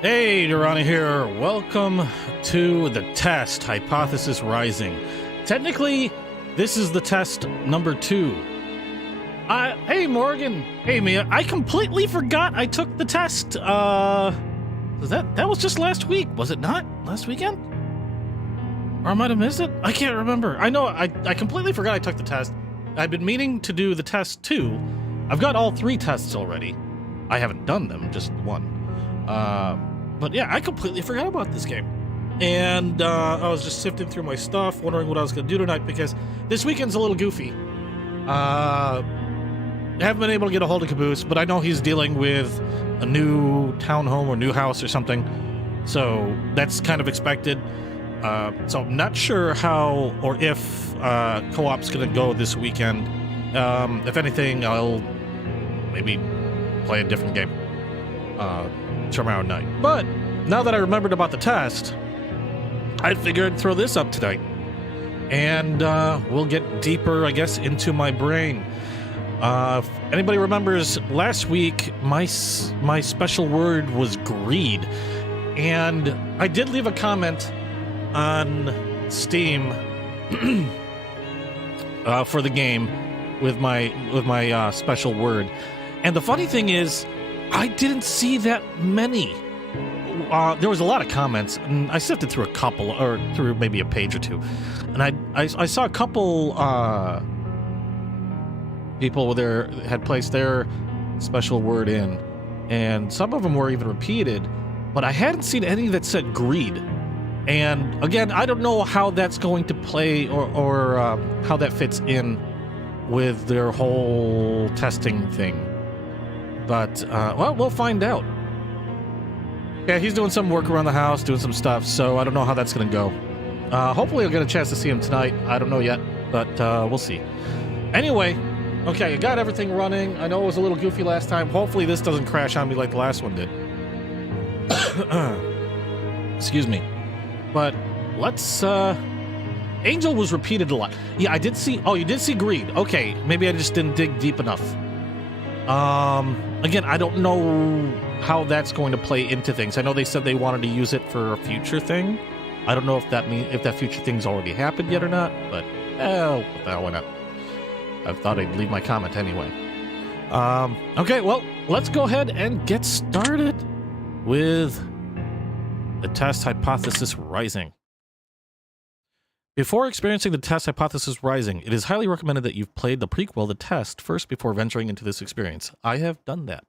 Hey, Durrani here. Welcome to the test, Hypothesis Rising. Technically, this is the test number 2. Hey, Morgan. Hey, Mia. I completely forgot I took the test. That was just last week, was it not? Last weekend? Or I might have missed it? I can't remember. I know I completely forgot I took the test. I've been meaning to do the test 2. I've got all 3 tests already. I haven't done them, just one. But yeah, I completely forgot about this game. And I was just sifting through my stuff, wondering what I was going to do tonight, because this weekend's a little goofy. I haven't been able to get a hold of Caboose, but I know he's dealing with a new townhome or new house or something. So that's kind of expected. So I'm not sure how or if co-op's going to go this weekend. If anything, I'll maybe play a different game tomorrow night. But now that I remembered about the test, I figured I'd throw this up tonight. And we'll get deeper, I guess, into my brain. If anybody remembers, last week, my special word was greed. And I did leave a comment on Steam for the game with my special word. And the funny thing is, I didn't see that many. There was a lot of comments, and I sifted through a couple, or through maybe a page or two, and I saw a couple people had placed their special word in, and some of them were even repeated, but I hadn't seen any that said greed. And again, I don't know how that's going to play or how that fits in with their whole testing thing. But, well, we'll find out. Yeah, he's doing some work around the house, doing some stuff, so I don't know how that's going to go. Hopefully I'll get a chance to see him tonight. I don't know yet, but we'll see. Anyway, okay, I got everything running. I know it was a little goofy last time. Hopefully this doesn't crash on me like the last one did. Excuse me. But let's, Angel was repeated a lot. Yeah, I did see, oh, you did see greed. Okay, maybe I just didn't dig deep enough. Again, I don't know how that's going to play into things. I know they said they wanted to use it for a future thing. I don't know if that future thing's already happened yet or not, but what the hell, why not? I thought I'd leave my comment anyway. Okay, well, let's go ahead and get started with the test Hypothesis Rising. Before experiencing the test Hypothesis Rising, it is highly recommended that you've played the prequel, The Test, first before venturing into this experience. I have done that.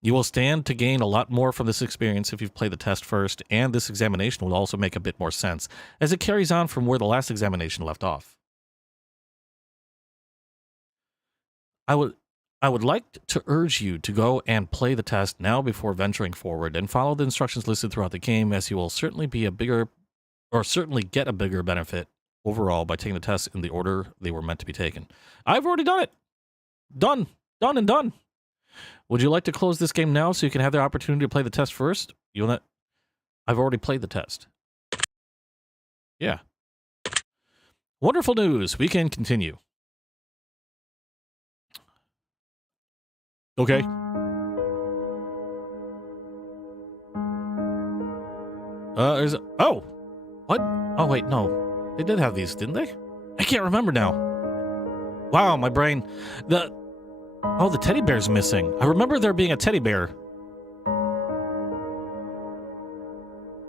You will stand to gain a lot more from this experience if you've played the test first, and this examination will also make a bit more sense, as it carries on from where the last examination left off. I would like to urge you to go and play the test now before venturing forward, and follow the instructions listed throughout the game, as you will certainly get a bigger benefit overall by taking the tests in the order they were meant to be taken. I've already done it. Done and done. Would you like to close this game now so you can have the opportunity to play the test first? I've already played the test. Yeah. Wonderful news. We can continue. Okay. Oh! What? Oh, wait, no. They did have these, didn't they? I can't remember now. Wow, my brain. The teddy bear's missing. I remember there being a teddy bear.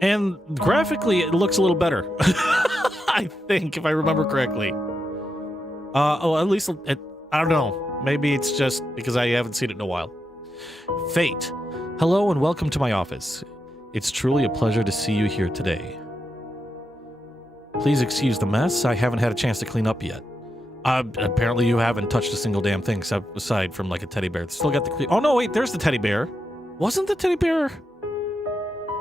And graphically, it looks a little better. I think, if I remember correctly. At least, I don't know. Maybe it's just because I haven't seen it in a while. Fate. Hello and welcome to my office. It's truly a pleasure to see you here today. Please excuse the mess. I haven't had a chance to clean up yet. Apparently you haven't touched a single damn thing aside from like a teddy bear. Still got the oh no, wait, there's the teddy bear. Wasn't the teddy bear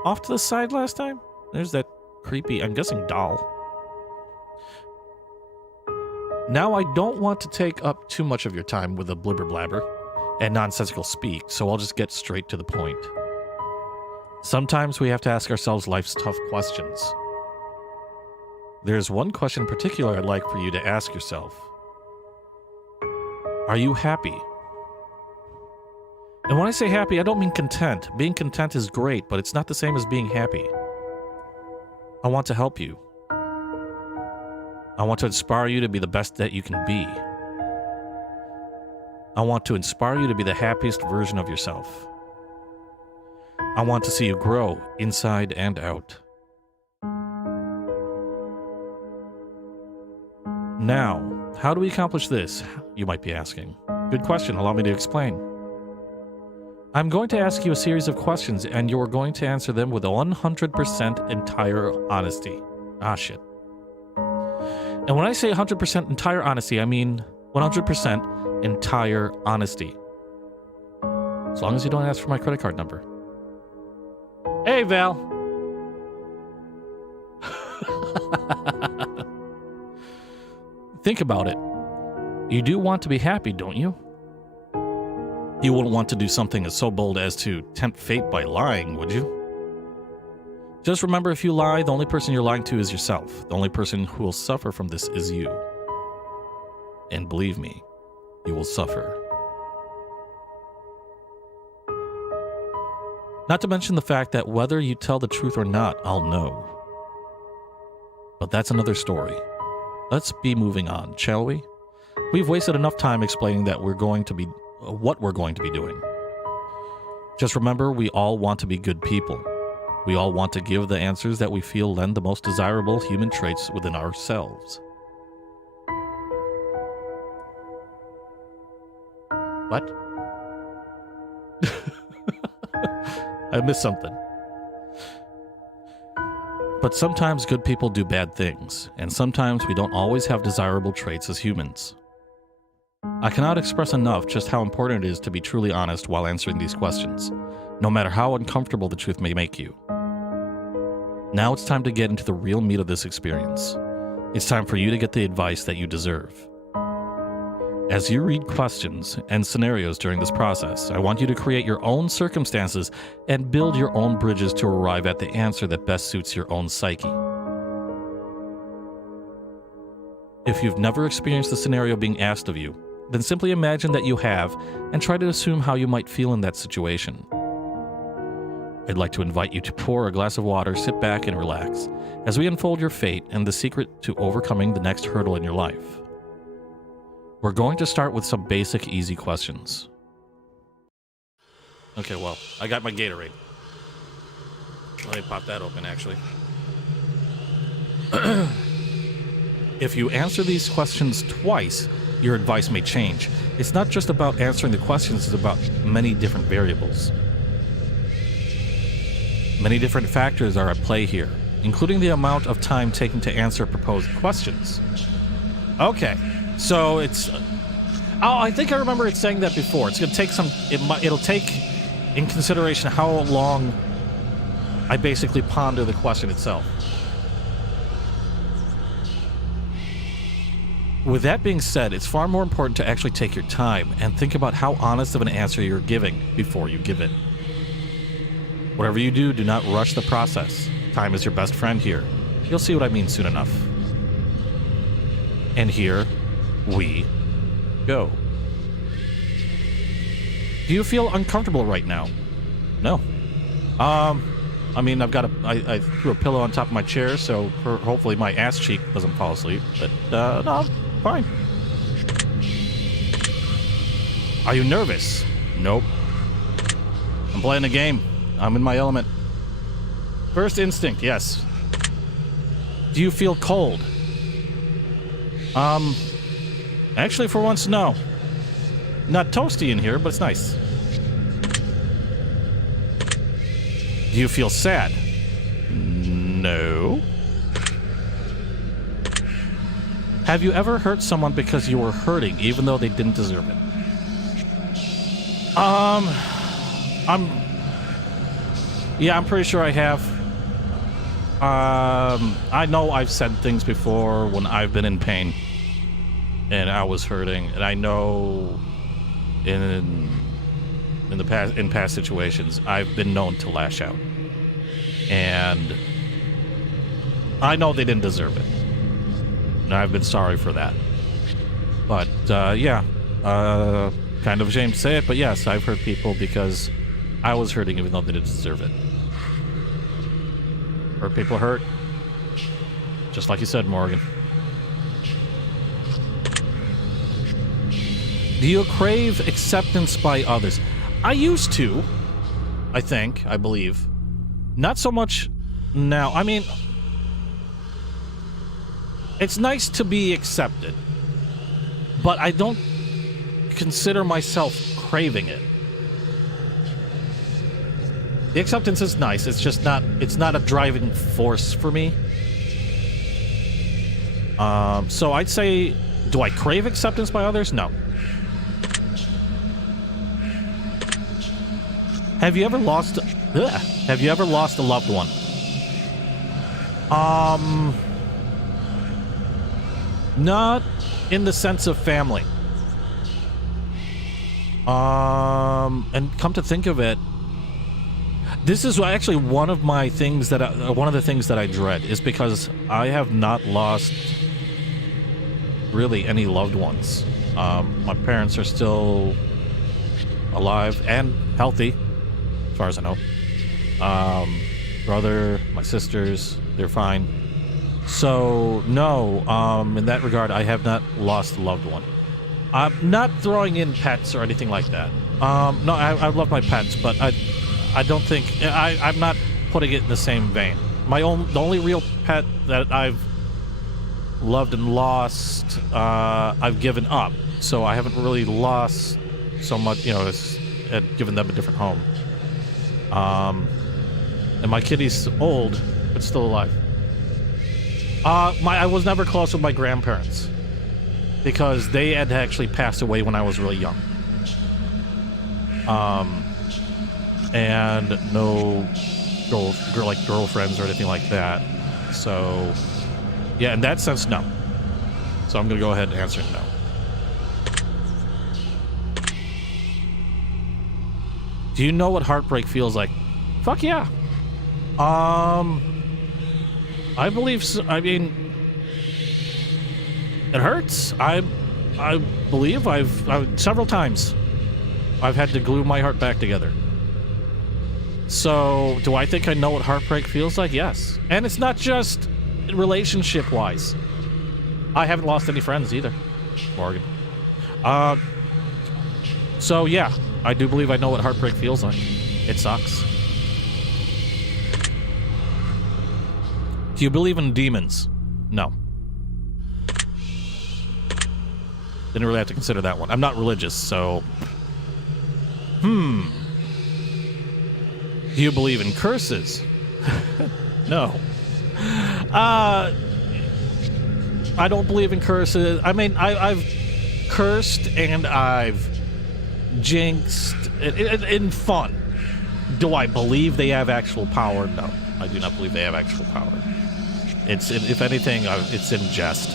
off to the side last time? There's that creepy, I'm guessing, doll. Now I don't want to take up too much of your time with a blibber blabber and nonsensical speak, so I'll just get straight to the point. Sometimes we have to ask ourselves life's tough questions. There's one question in particular I'd like for you to ask yourself. Are you happy? And when I say happy, I don't mean content. Being content is great, but it's not the same as being happy. I want to help you. I want to inspire you to be the best that you can be. I want to inspire you to be the happiest version of yourself. I want to see you grow inside and out. Now, how do we accomplish this? You might be asking. Good question. Allow me to explain. I'm going to ask you a series of questions, and you're going to answer them with 100% entire honesty. Ah, shit. And when I say 100% entire honesty, I mean 100% entire honesty. As long as you don't ask for my credit card number. Hey, Val. Think about it. You do want to be happy, don't you? You wouldn't want to do something as so bold as to tempt fate by lying, would you? Just remember, if you lie, the only person you're lying to is yourself. The only person who will suffer from this is you. And believe me, you will suffer. Not to mention the fact that whether you tell the truth or not, I'll know. But that's another story. Let's be moving on, shall we? We've wasted enough time explaining that what we're going to be doing. Just remember, we all want to be good people. We all want to give the answers that we feel lend the most desirable human traits within ourselves. What? I missed something. But sometimes good people do bad things, and sometimes we don't always have desirable traits as humans. I cannot express enough just how important it is to be truly honest while answering these questions, no matter how uncomfortable the truth may make you. Now it's time to get into the real meat of this experience. It's time for you to get the advice that you deserve. As you read questions and scenarios during this process, I want you to create your own circumstances and build your own bridges to arrive at the answer that best suits your own psyche. If you've never experienced the scenario being asked of you, then simply imagine that you have and try to assume how you might feel in that situation. I'd like to invite you to pour a glass of water, sit back, and relax as we unfold your fate and the secret to overcoming the next hurdle in your life. We're going to start with some basic, easy questions. Okay, well, I got my gatorade. Let me pop that open, actually. If you answer these questions twice, your advice may change. It's not just about answering the questions, it's about many different variables. Many different factors are at play here, including the amount of time taken to answer proposed questions. Okay, so it's... Oh, I think I remember it saying that before. It's going to take some... It'll take in consideration how long I basically ponder the question itself. With that being said, it's far more important to actually take your time and think about how honest of an answer you're giving before you give it. Whatever you do, do not rush the process. Time is your best friend here. You'll see what I mean soon enough. And here we go. Do you feel uncomfortable right now? No. I mean, I threw a pillow on top of my chair, so hopefully my ass cheek doesn't fall asleep. But, no, fine. Are you nervous? Nope. I'm playing a game. I'm in my element. First instinct, yes. Do you feel cold? Actually, for once, no. Not toasty in here, but it's nice. Do you feel sad? No. Have you ever hurt someone because you were hurting, even though they didn't deserve it? I'm pretty sure I have. I know I've said things before when I've been in pain and I was hurting, and I know in past situations I've been known to lash out, and I know they didn't deserve it, and I've been sorry for that. But kind of ashamed to say it, but yes, I've hurt people because I was hurting even though they didn't deserve it. Hurt people hurt. Just like you said, Morgan. Do you crave acceptance by others? I used to. I believe. Not so much now. I mean, it's nice to be accepted, but I don't consider myself craving it. The acceptance is nice. It's just not, it's not a driving force for me. So I'd say, do I crave acceptance by others? No. Have you ever lost a loved one? Not in the sense of family. And come to think of it, this is actually one of my things that one of the things that I dread is because I have not lost really any loved ones. My parents are still alive and healthy, as far as I know. Brother, my sisters, they're fine. So no, in that regard, I have not lost a loved one. I'm not throwing in pets or anything like that. No, I love my pets, but I don't think I'm not putting it in the same vein. The only real pet that I've loved and lost, I've given up. So I haven't really lost so much, you know, and given them a different home. And my kitty's old, but still alive. I was never close with my grandparents because they had actually passed away when I was really young. And no girlfriends or anything like that. So, yeah, in that sense, no. So I'm gonna go ahead and answer no. Do you know what heartbreak feels like? Fuck yeah. I believe so. I mean, it hurts. I believe I've several times I've had to glue my heart back together. So, do I think I know what heartbreak feels like? Yes. And it's not just relationship-wise. I haven't lost any friends either, Morgan. So yeah, I do believe I know what heartbreak feels like. It sucks. Do you believe in demons? No. Didn't really have to consider that one. I'm not religious, so... Do you believe in curses? No. I don't believe in curses. I mean, I've cursed and I've jinxed in fun. Do I believe they have actual power? No, I do not believe they have actual power. If anything, it's in jest.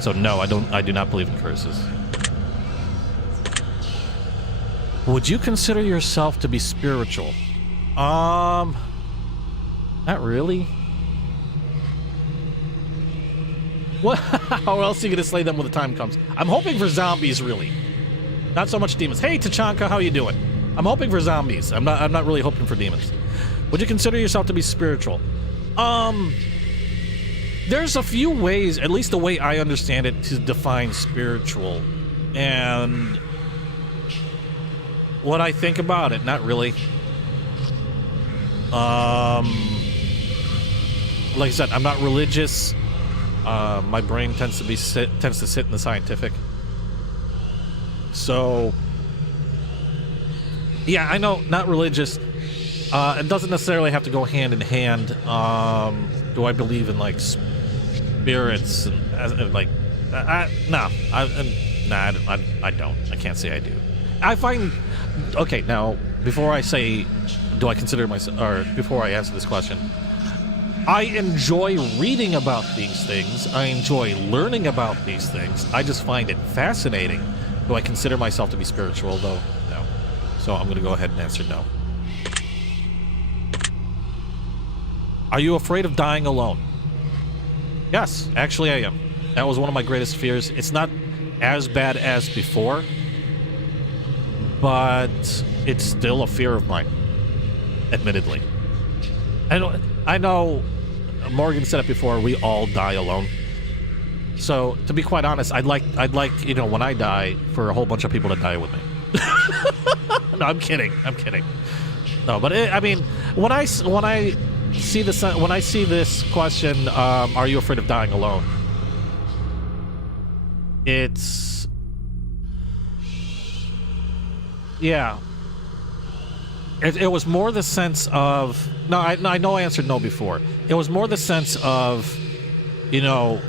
So no, I do not believe in curses. Would you consider yourself to be spiritual? Not really. What? How else are you gonna slay them when the time comes? I'm hoping for zombies, really. Not so much demons. Hey, Tachanka, how you doing? I'm hoping for zombies. I'm not really hoping for demons. Would you consider yourself to be spiritual? There's a few ways, at least the way I understand it, to define spiritual. And what I think about it, not really. Like I said, I'm not religious. My brain tends to sit in the scientific. So, yeah, I know, not religious. It doesn't necessarily have to go hand in hand. Do I believe in like spirits and like? No, I don't. I can't say I do. I find. Okay, now before I say, do I consider myself, or before I answer this question, I enjoy reading about these things. I enjoy learning about these things. I just find it fascinating. Do I consider myself to be spiritual, though? No. So I'm going to go ahead and answer no. Are you afraid of dying alone? Yes, actually I am. That was one of my greatest fears. It's not as bad as before, but it's still a fear of mine, admittedly. I know Morgan said it before, we all die alone. So, to be quite honest, I'd like, you know, when I die, for a whole bunch of people to die with me. No, I'm kidding. No, but I mean, when I see this question, are you afraid of dying alone? It's, yeah. It was more the sense of, no, I know I answered no before. It was more the sense of, you know,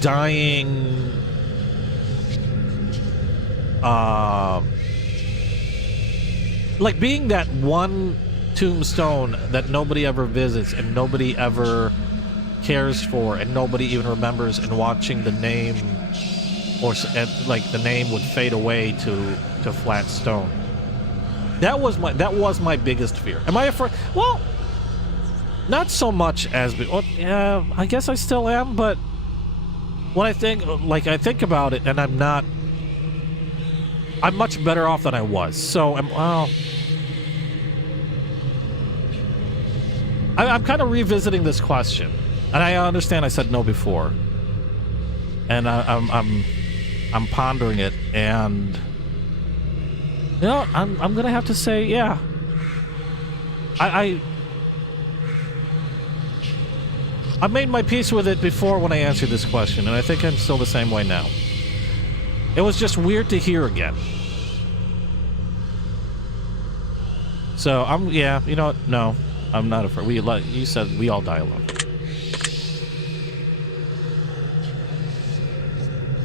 dying, like being that one tombstone that nobody ever visits and nobody ever cares for and nobody even remembers, and watching the name, or like the name would fade away to flat stone. That was my biggest fear. Am I afraid? Well, not so much as, well, yeah, I guess I still am, but when I think about it, and I'm much better off than I was. So I'm kind of revisiting this question, and I understand I said no before, and I'm pondering it, and you know, I'm gonna have to say, yeah. I made my peace with it before when I answered this question, and I think I'm still the same way now. It was just weird to hear again. So yeah, you know what? No, I'm not afraid. You said we all die alone.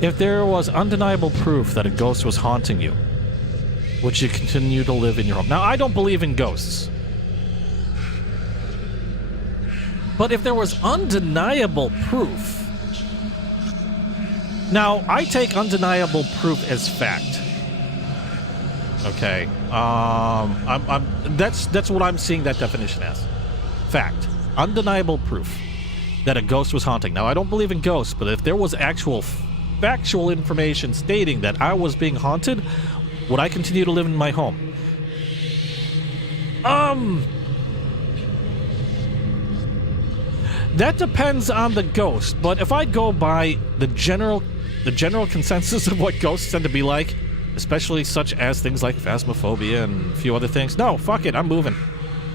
If there was undeniable proof that a ghost was haunting you, would you continue to live in your home? Now, I don't believe in ghosts. But if there was undeniable proof... Now, I take undeniable proof as fact. Okay. That's what I'm seeing that definition as. Fact. Undeniable proof that a ghost was haunting. Now, I don't believe in ghosts, but if there was actual factual information stating that I was being haunted, would I continue to live in my home? That depends on the ghost, but if I go by the general consensus of what ghosts tend to be like, especially such as things like phasmophobia and a few other things, no, fuck it, I'm moving.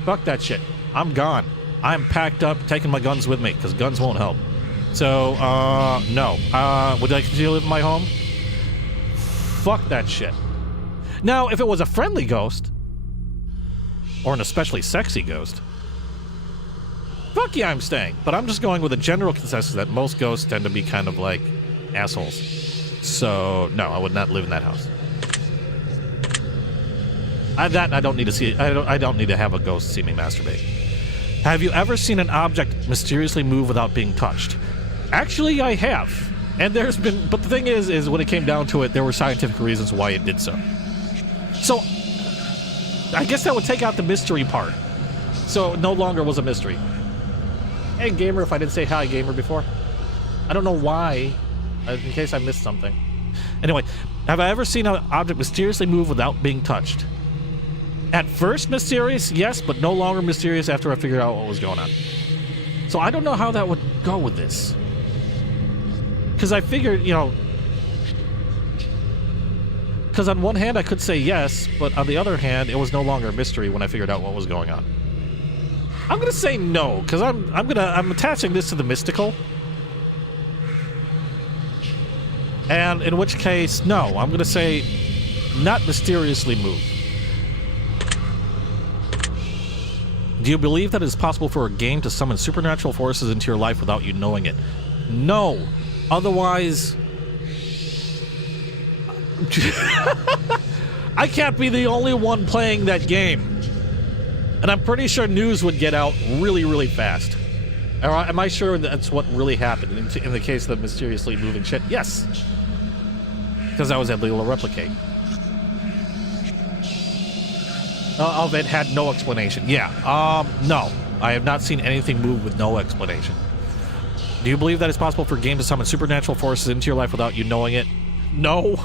Fuck that shit. I'm gone. I'm packed up, taking my guns with me, because guns won't help. So, no. Would I continue to live in my home? Fuck that shit. Now, if it was a friendly ghost, or an especially sexy ghost, fuck yeah, I'm staying. But I'm just going with a general consensus that most ghosts tend to be kind of like assholes. So, no, I would not live in that house. I don't need to see. I don't need to have a ghost see me masturbate. Have you ever seen an object mysteriously move without being touched? Actually, I have. And there's been, but the thing is when it came down to it, there were scientific reasons why it did so. So, I guess that would take out the mystery part. So, it no longer was a mystery. Hey, gamer, if I didn't say hi, gamer, before. I don't know why, in case I missed something. Anyway, have I ever seen an object mysteriously move without being touched? At first mysterious, yes, but no longer mysterious after I figured out what was going on. So I don't know how that would go with this. Because I figured, you know... Because on one hand, I could say yes, but on the other hand, it was no longer a mystery when I figured out what was going on. I'm gonna say no, because I'm attaching this to the mystical. And in which case, no, I'm gonna say not mysteriously move. Do you believe that it is possible for a game to summon supernatural forces into your life without you knowing it? No. Otherwise... I can't be the only one playing that game. And I'm pretty sure news would get out really, really fast. Am I sure that's what really happened in the case of the mysteriously moving shit? Yes. Because I was able to replicate. Of it had no explanation. Yeah. No. I have not seen anything move with no explanation. Do you believe that it's possible for a game to summon supernatural forces into your life without you knowing it? No.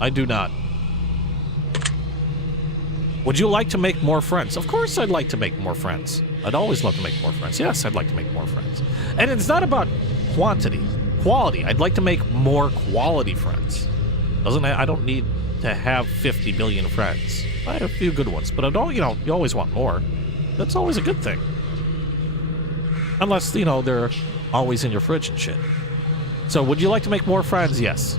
I do not. Would you like to make more friends? Of course I'd like to make more friends. I'd always love to make more friends. Yes, I'd like to make more friends. And it's not about quantity, quality. I'd like to make more quality friends. I don't need to have 50 million friends. I have a few good ones, but I don't, you always want more. That's always a good thing. Unless, they're always in your fridge and shit. So, would you like to make more friends? Yes.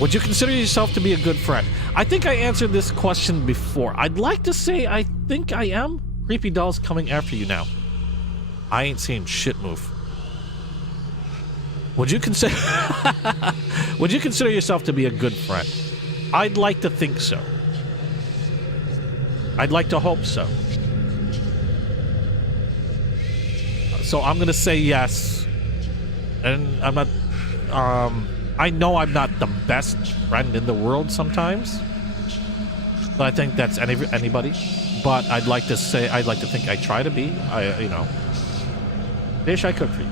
Would you consider yourself to be a good friend? I think I answered this question before. I'd like to say I think I am. Creepy doll's coming after you now. I ain't seen shit move. Would you consider Would you consider yourself to be a good friend? I'd like to think so. I'd like to hope so. So I'm gonna say yes. And I'm not I know I'm not the best friend in the world sometimes. But I think that's anybody. But I'd like to think I try to be. Fish, I cook for you.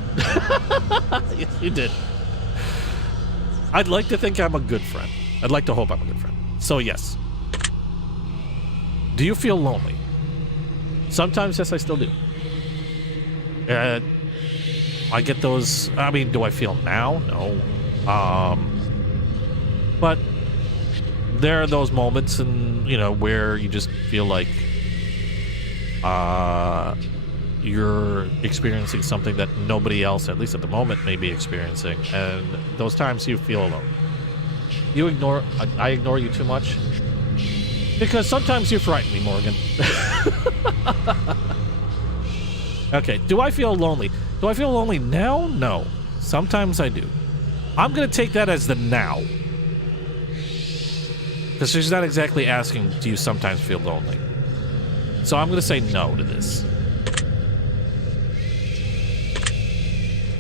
Yes, you did. I'd like to think I'm a good friend. I'd like to hope I'm a good friend. So yes. Do you feel lonely? Sometimes, yes, I still do. I get those. I mean, do I feel now? No. But there are those moments, where you just feel like you're experiencing something that nobody else, at least at the moment, may be experiencing, and those times you feel alone. I ignore you too much because sometimes you frighten me, Morgan. Okay, do I feel lonely? Do I feel lonely now? No. Sometimes I do. I'm gonna take that as the now. Because she's not exactly asking, do you sometimes feel lonely? So I'm gonna say no to this.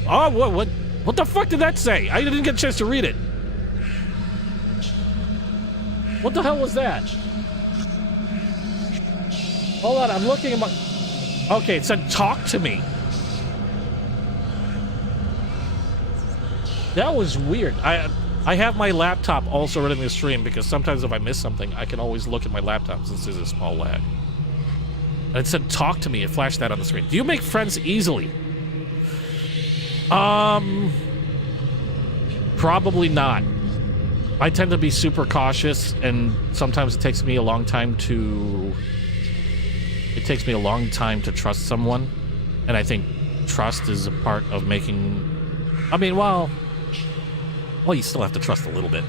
Oh, what the fuck did that say? I didn't get a chance to read it. What the hell was that? Hold on, I'm looking at my... Okay, it said talk to me. That was weird. I have my laptop also running the stream because sometimes if I miss something, I can always look at my laptop since there's a small lag. And it said talk to me. It flashed that on the screen. Do you make friends easily? Probably not. I tend to be super cautious, and sometimes it takes me a long time to trust someone, and I think trust is a part of making... I mean, well, you still have to trust a little bit.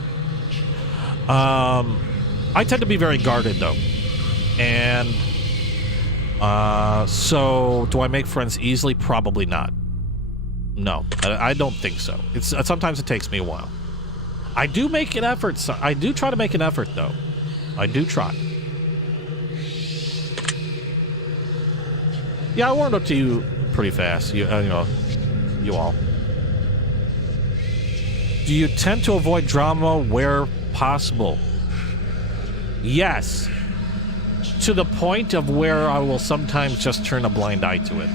I tend to be very guarded, though. And so do I make friends easily? Probably not. No, I don't think so. Sometimes it takes me a while. I do make an effort. So I do try to make an effort, though. I do try. Yeah, I warmed up to you pretty fast. You all. Do you tend to avoid drama where possible? Yes. To the point of where I will sometimes just turn a blind eye to it.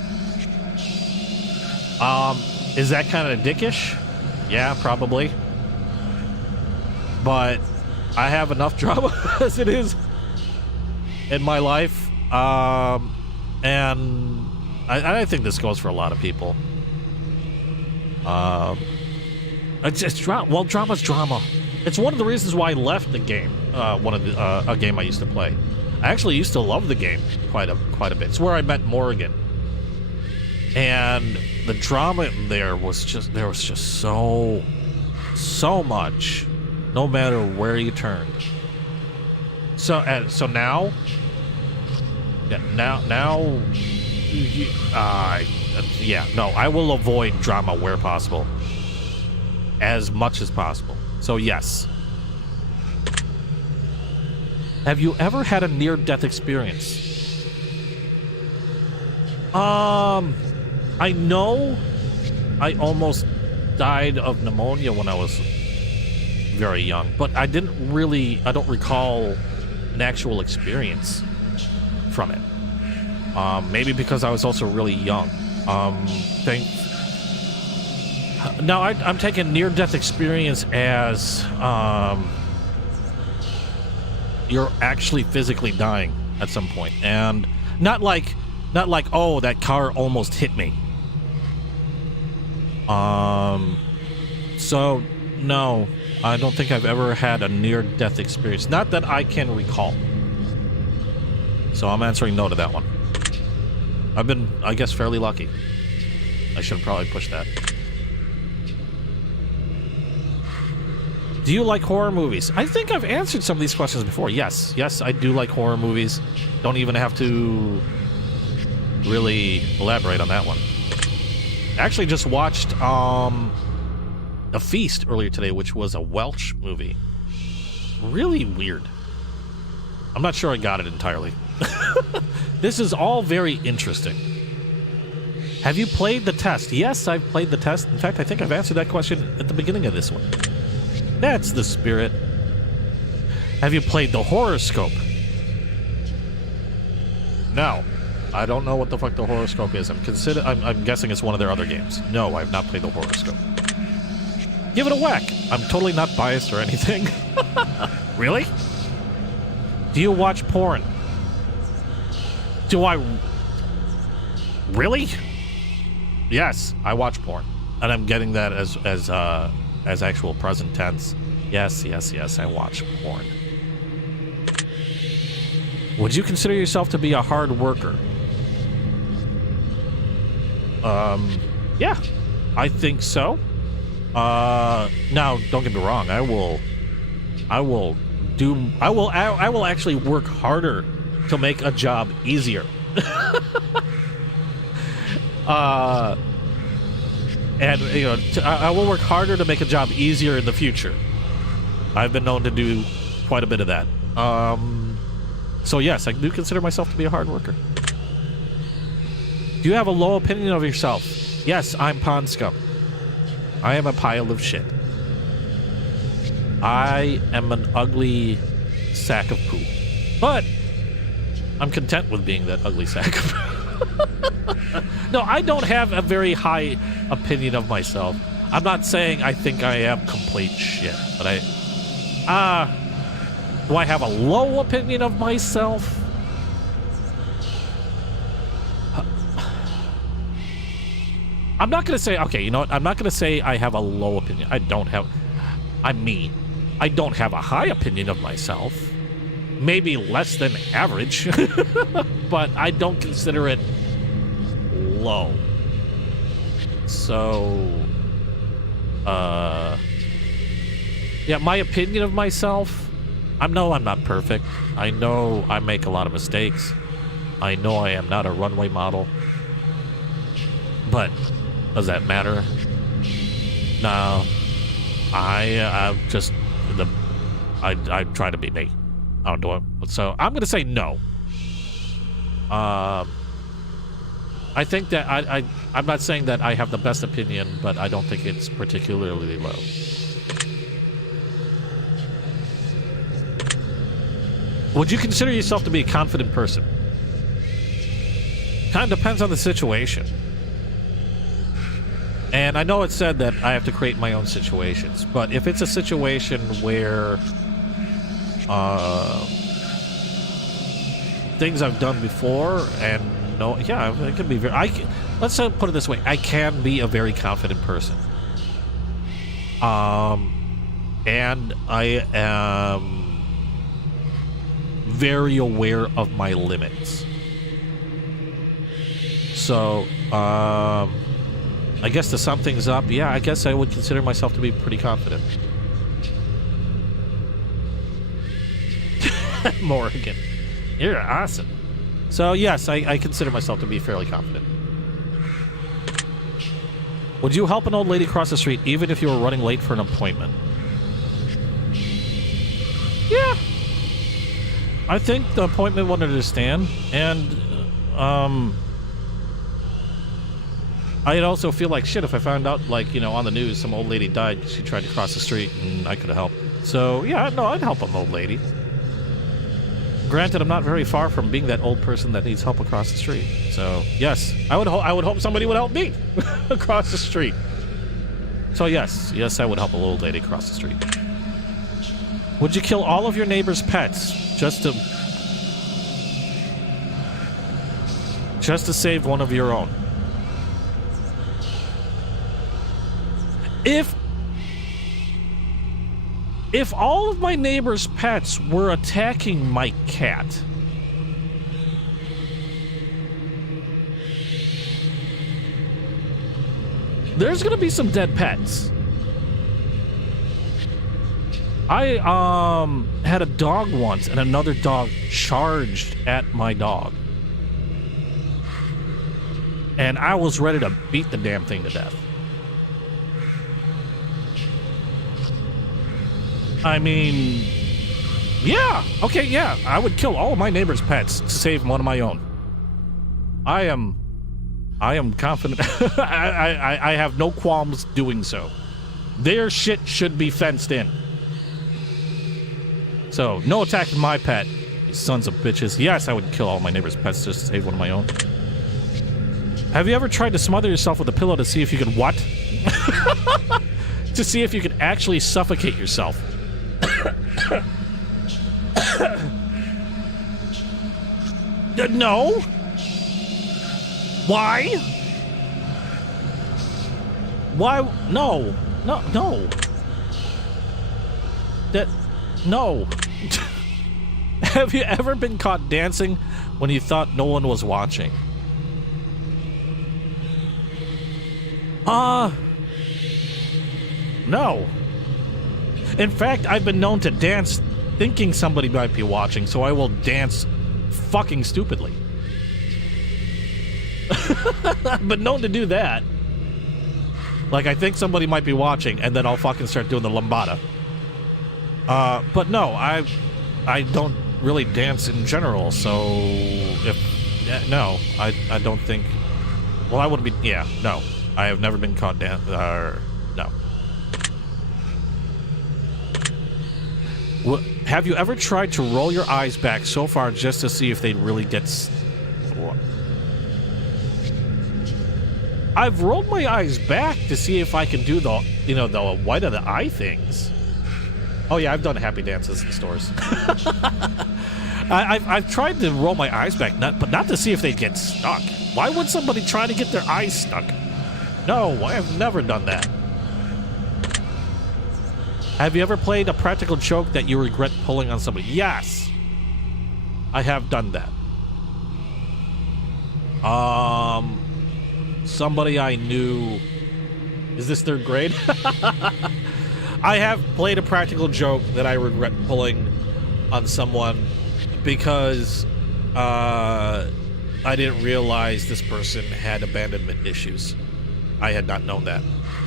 Is that kind of dickish? Yeah, probably. But I have enough drama as it is in my life. And I think this goes for a lot of people. It's drama. Well, drama's drama. It's one of the reasons why I left the game. A game I used to play. I actually used to love the game quite a bit. It's where I met Morgan. And the drama in there was just so much, no matter where you turned. So now, I will avoid drama where possible, as much as possible. So yes. Have you ever had a near-death experience? I know I almost died of pneumonia when I was very young, but I don't recall an actual experience from it. Maybe because I was also really young. Now I'm taking near-death experience as, you're actually physically dying at some point, and not like oh, that car almost hit me. So no, I don't think I've ever had a near-death experience, not that I can recall. So I'm answering no to that one. I've been, I guess, fairly lucky. I should have probably pushed that. Do you like horror movies? I think I've answered some of these questions before. Yes, I do like horror movies. Don't even have to really elaborate on that one. I actually just watched A Feast earlier today, which was a Welsh movie. Really weird. I'm not sure I got it entirely. This is all very interesting. Have you played the test? Yes, I've played the test. In fact, I think I've answered that question at the beginning of this one. That's the spirit. Have you played the horoscope? No. I don't know what the fuck the horoscope is. I'm guessing it's one of their other games. No, I've not played the horoscope. Give it a whack. I'm totally not biased or anything. Really? Do you watch porn? Do I... Really? Yes, I watch porn. And I'm getting that as actual present tense. Yes, I watch porn. Would you consider yourself to be a hard worker? Yeah, I think so. Now, don't get me wrong. I will actually work harder to make a job easier. And, you know, I will work harder to make a job easier in the future. I've been known to do quite a bit of that. So yes, I do consider myself to be a hard worker. Do you have a low opinion of yourself? Yes, I'm pond scum. I am a pile of shit. I am an ugly sack of poo. But I'm content with being that ugly sack of poo. No, I don't have a very high opinion of myself. I'm not saying I think I am complete shit, but do I have a low opinion of myself? I'm not gonna say, okay, you know what? I'm not gonna say I have a low opinion. I don't have a high opinion of myself. Maybe less than average, but I don't consider it low. So, yeah, my opinion of myself, I know I'm not perfect. I know I make a lot of mistakes. I know I am not a runway model. But does that matter? No. I try to be me. I don't do it. So I'm gonna say no. I think that I'm not saying that I have the best opinion, but I don't think it's particularly low. Would you consider yourself to be a confident person? Kind of depends on the situation. And I know it said that I have to create my own situations, but if it's a situation where things I've done before and no, yeah, it can be very. Let's put it this way: I can be a very confident person, and I am very aware of my limits. So, I guess to sum things up, yeah, I guess I would consider myself to be pretty confident. Morgan, you're awesome. So yes, I consider myself to be fairly confident. Would you help an old lady cross the street even if you were running late for an appointment? Yeah. I think the appointment would understand, and I'd also feel like shit if I found out, like, you know, on the news some old lady died because she tried to cross the street and I could have helped. So yeah, no, I'd help an old lady. Granted, I'm not very far from being that old person that needs help across the street. So yes, I would hope somebody would help me across the street. So yes, I would help a old lady cross the street. Would you kill all of your neighbor's pets? Just to save one of your own. If all of my neighbors' pets were attacking my cat, there's gonna be some dead pets. I had a dog once, and another dog charged at my dog, and I was ready to beat the damn thing to death. I mean, yeah, okay, yeah, I would kill all of my neighbors' pets to save one of my own. I am confident. I have no qualms doing so. Their shit should be fenced in. So, no attacking my pet, you sons of bitches. Yes, I would kill all my neighbors' pets just to save one of my own. Have you ever tried to smother yourself with a pillow to see if you could what? To see if you could actually suffocate yourself. No. Why? Why? No. No. No. No. Have you ever been caught dancing when you thought no one was watching? No. In fact, I've been known to dance thinking somebody might be watching, so I will dance fucking stupidly. I've been known to do that. Like, I think somebody might be watching, and then I'll fucking start doing the lambada. But no, I don't really dance in general, so no, I don't think, well, I wouldn't be, yeah, no, I have never been caught no. Have you ever tried to roll your eyes back so far just to see if they'd really get... I've rolled my eyes back to see if I can do the, you know, the white of the eye things. Oh yeah, I've done happy dances in stores. I've tried to roll my eyes back, but not to see if they'd get stuck. Why would somebody try to get their eyes stuck? No, I have never done that. Have you ever played a practical joke that you regret pulling on somebody? Yes. I have done that. Somebody I knew... Is this third grade? I have played a practical joke that I regret pulling on someone because I didn't realize this person had abandonment issues. I had not known that,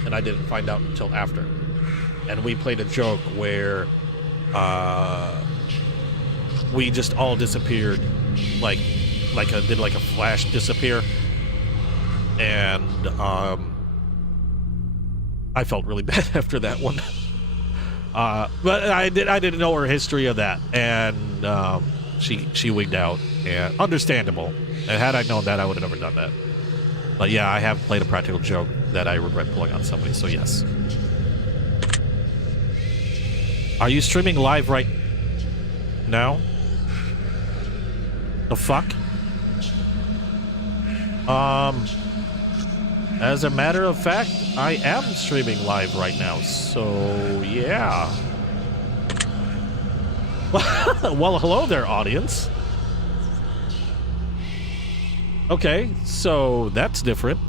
and I didn't find out until after. And we played a joke where we just all disappeared, did like a flash disappear, and I felt really bad after that one. But I didn't know her history of that, and she wigged out, and understandable. And had I known that, I would have never done that. But yeah, I have played a practical joke that I regret pulling on somebody. So yes. Are you streaming live right now? The fuck? As a matter of fact, I am streaming live right now, so yeah. Well, hello there, audience. Okay, so that's different.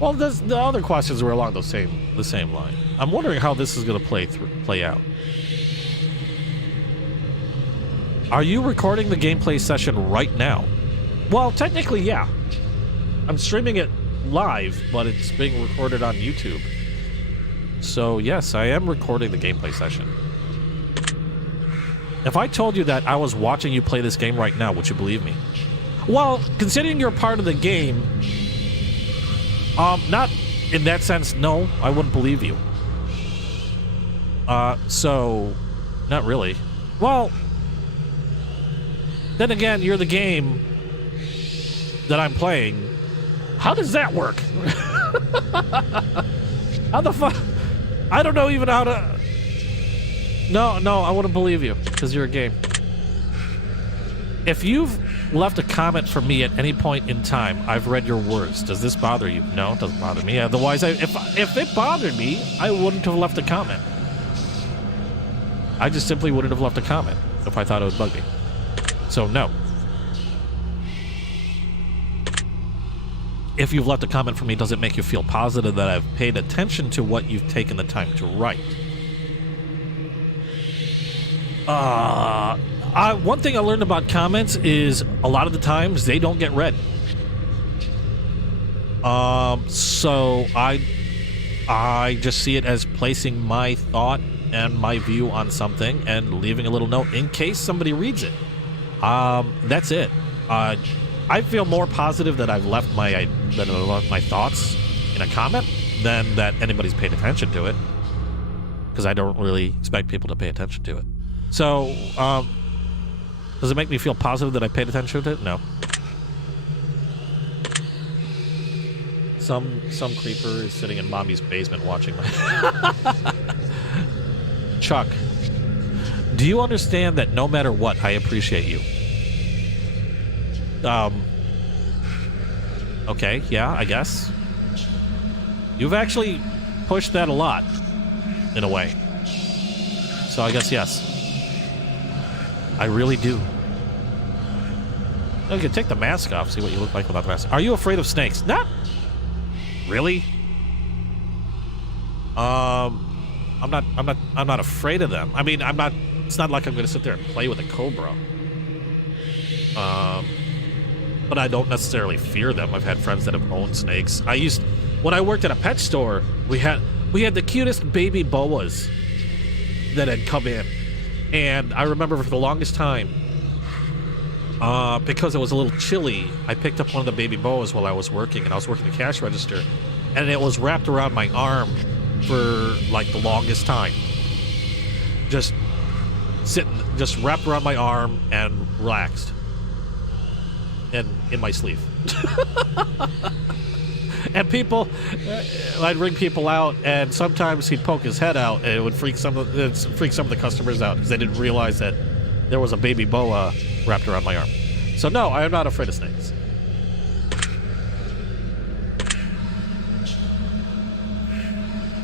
Well, the other questions were along the same line. I'm wondering how this is going to play out. Are you recording the gameplay session right now? Well, technically, yeah. I'm streaming it live, but it's being recorded on YouTube. So, yes, I am recording the gameplay session. If I told you that I was watching you play this game right now, would you believe me? Well, considering you're part of the game, not in that sense, no, I wouldn't believe you. So, not really. Well, then again, you're the game that I'm playing. How does that work? How the fuck? I don't know even how to... No, I wouldn't believe you, because you're a game. If you've left a comment for me at any point in time, I've read your words. Does this bother you? No, it doesn't bother me. Otherwise, if it bothered me, I wouldn't have left a comment. I just simply wouldn't have left a comment if I thought it would bug me. So, no. If you've left a comment for me, does it make you feel positive that I've paid attention to what you've taken the time to write? One thing I learned about comments is a lot of the times they don't get read. So I just see it as placing my thought and my view on something and leaving a little note in case somebody reads it. That's it. I feel more positive that I've left my thoughts in a comment than that anybody's paid attention to it, because I don't really expect people to pay attention to it. So, does it make me feel positive that I paid attention to it? No. Some creeper is sitting in mommy's basement watching my... Chuck, do you understand that no matter what, I appreciate you? Okay, yeah, I guess. You've actually pushed that a lot, in a way. So I guess yes. I really do. You can take the mask off, see what you look like without the mask. Are you afraid of snakes? Not really. I'm not afraid of them. I mean, it's not like I'm gonna sit there and play with a cobra. But I don't necessarily fear them. I've had friends that have owned snakes. When I worked at a pet store, we had the cutest baby boas that had come in. And I remember for the longest time, because it was a little chilly, I picked up one of the baby boas while I was working, and I was working the cash register, and it was wrapped around my arm for like the longest time. Just wrapped around my arm and relaxed. And in my sleeve. And I'd ring people out, and sometimes he'd poke his head out, and it would freak some of the customers out because they didn't realize that there was a baby boa wrapped around my arm. So no, I am not afraid of snakes.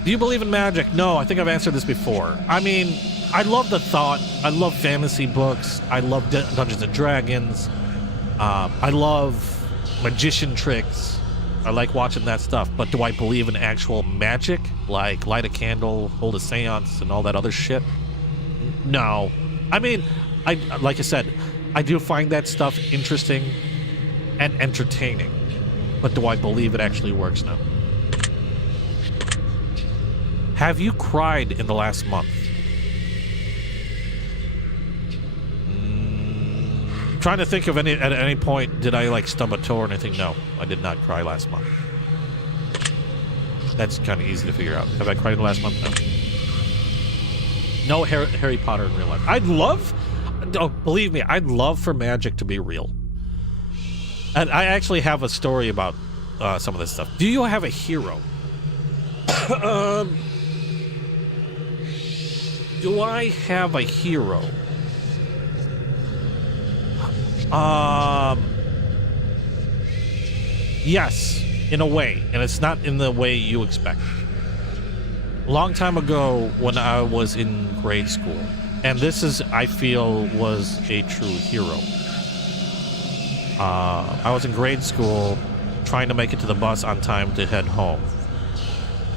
Do you believe in magic? No, I think I've answered this before. I mean, I love the thought. I love fantasy books. I love Dungeons and Dragons. I love magician tricks. I like watching that stuff. But do I believe in actual magic? Like light a candle, hold a seance, and all that other shit? No. I mean, like I said, I do find that stuff interesting and entertaining. But do I believe it actually works? No. Have you cried in the last month? Trying to think of at any point, did I like stub a toe or anything? No, I did not cry last month. That's kind of easy to figure out. Have I cried in the last month? No. No Harry Potter in real life. Believe me, I'd love for magic to be real. And I actually have a story about some of this stuff. Do you have a hero? Do I have a hero? Yes, in a way, and it's not in the way you expect. A long time ago, when I was in grade school, and this is, I feel, was a true hero. I was in grade school, trying to make it to the bus on time to head home.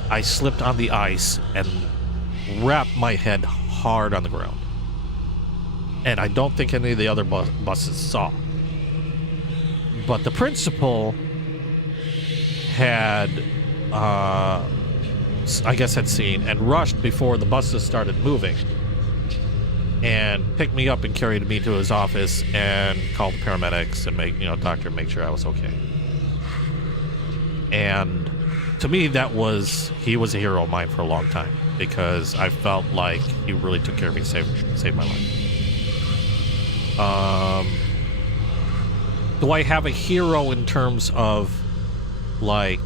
I slipped on the ice and wrapped my head hard on the ground. And I don't think any of the other buses saw. But the principal had, I guess had seen and rushed before the buses started moving and picked me up and carried me to his office and called the paramedics and doctor make sure I was okay. And to me, he was a hero of mine for a long time because I felt like he really took care of me, saved my life. Do I have a hero in terms of like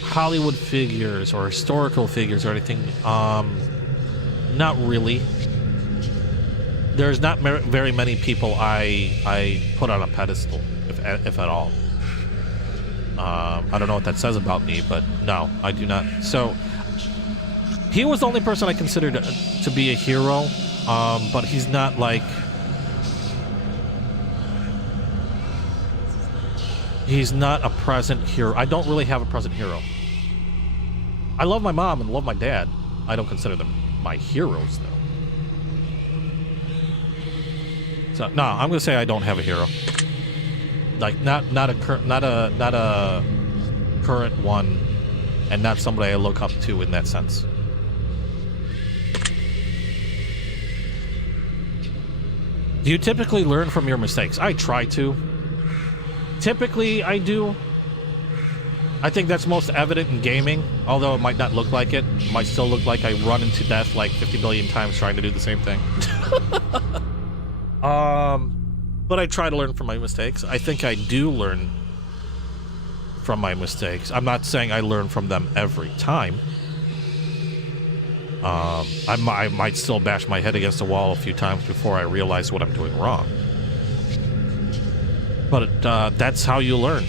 Hollywood figures or historical figures or anything? Not really. There's not very many people I put on a pedestal, if at all. I don't know what that says about me, but no, I do not. So he was the only person I considered to be a hero, but he's not like... He's not a present hero. I don't really have a present hero. I love my mom and love my dad. I don't consider them my heroes, though. So no, I'm gonna say I don't have a hero. Like not a current one, and not somebody I look up to in that sense. Do you typically learn from your mistakes? I try to. Typically, I do. I think that's most evident in gaming, although it might not look like it. It might still look like I run into death like 50 billion times trying to do the same thing. But I try to learn from my mistakes. I think I do learn from my mistakes. I'm not saying I learn from them every time. I might still bash my head against the wall a few times before I realize what I'm doing wrong. But that's how you learn.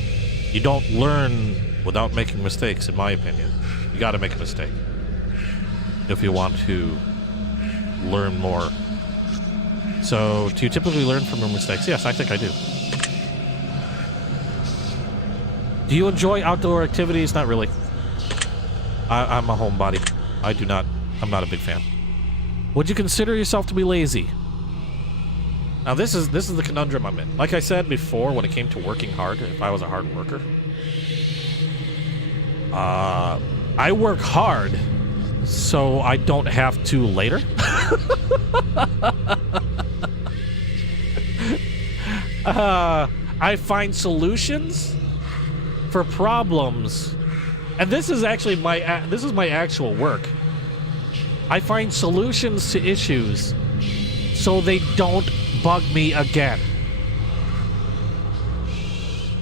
You don't learn without making mistakes, in my opinion. You gotta make a mistake if you want to learn more. So, do you typically learn from your mistakes? Yes, I think I do. Do you enjoy outdoor activities? Not really. I'm a homebody. I'm not a big fan. Would you consider yourself to be lazy? Now this is the conundrum I'm in. Like I said before, when it came to working hard, if I was a hard worker, I work hard so I don't have to later. I find solutions for problems, and this is actually my actual work. I find solutions to issues so they don't bug me again,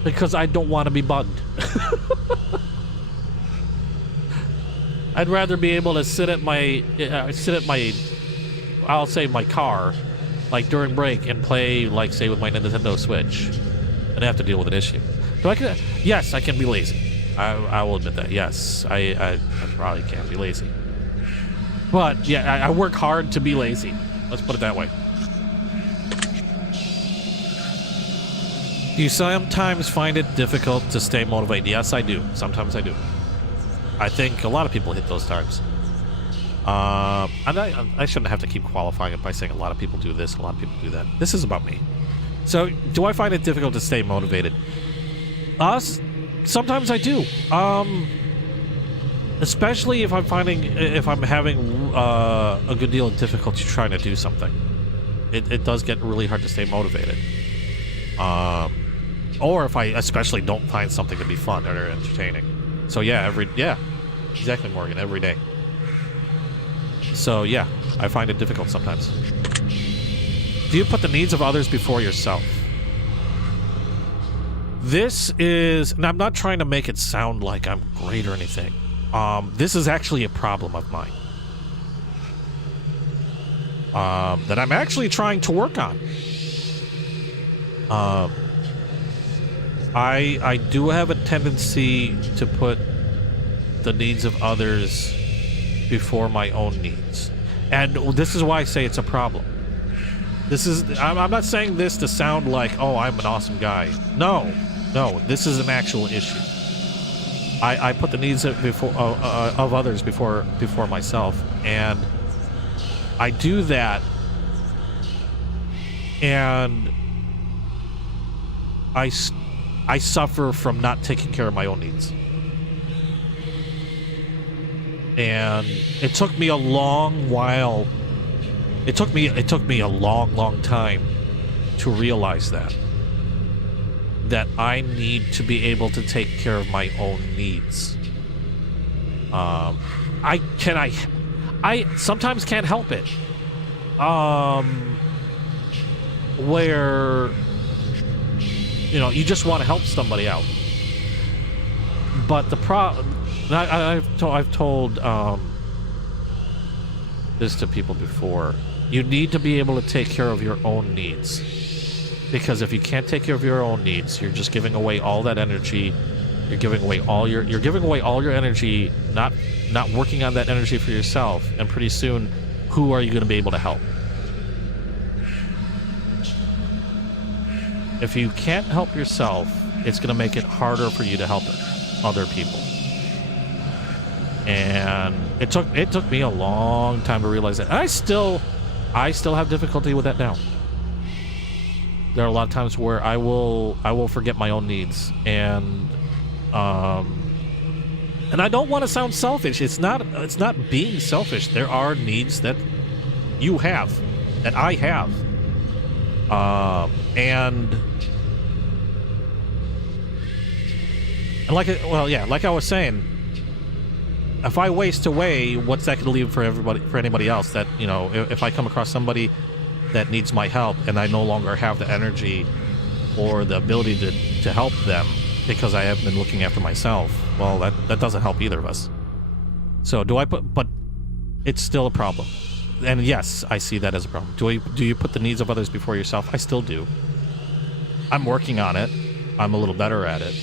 because I don't want to be bugged. I'd rather be able to sit at my I'll say my car, like during break, and play, like, say, with my Nintendo Switch, and have to deal with an issue. Yes, I can be lazy. I will admit that. Yes, I probably can be lazy. But yeah, I work hard to be lazy. Let's put it that way. Do you sometimes find it difficult to stay motivated? Yes, I do. Sometimes I do. I think a lot of people hit those times. And I shouldn't have to keep qualifying it by saying a lot of people do this, a lot of people do that. This is about me. So, do I find it difficult to stay motivated? Sometimes I do. Especially if I'm having a good deal of difficulty trying to do something. It does get really hard to stay motivated. Or if I especially don't find something to be fun or entertaining. So yeah, exactly, Morgan, every day. So yeah, I find it difficult sometimes. Do you put the needs of others before yourself? This is, and I'm not trying to make it sound like I'm great or anything. This is actually a problem of mine. That I'm actually trying to work on. I do have a tendency to put the needs of others before my own needs. And this is why I say it's a problem. I'm not saying this to sound like, oh, I'm an awesome guy. No, this is an actual issue. I put the needs of others before myself, and I do that, and I suffer from not taking care of my own needs. And it took me a long while. It took me a long time to realize that I need to be able to take care of my own needs. I sometimes can't help it. Where, you just want to help somebody out. But the problem, I've told this to people before. You need to be able to take care of your own needs. Because if you can't take care of your own needs, you're just giving away all that energy. You're giving away all your energy, not working on that energy for yourself. And pretty soon, who are you going to be able to help? If you can't help yourself, it's going to make it harder for you to help other people. And it took me a long time to realize that. I still have difficulty with that now. There are a lot of times where I will forget my own needs, and I don't want to sound selfish. It's not being selfish. There are needs that you have, that I have, and like I was saying, if I waste away, what's that going to leave for anybody else? That, you know, if I come across somebody that needs my help and I no longer have the energy or the ability to help them because I have been looking after myself, well, that doesn't help either of us. So but it's still a problem. And yes, I see that as a problem. Do you put the needs of others before yourself? I still do. I'm working on it. I'm a little better at it,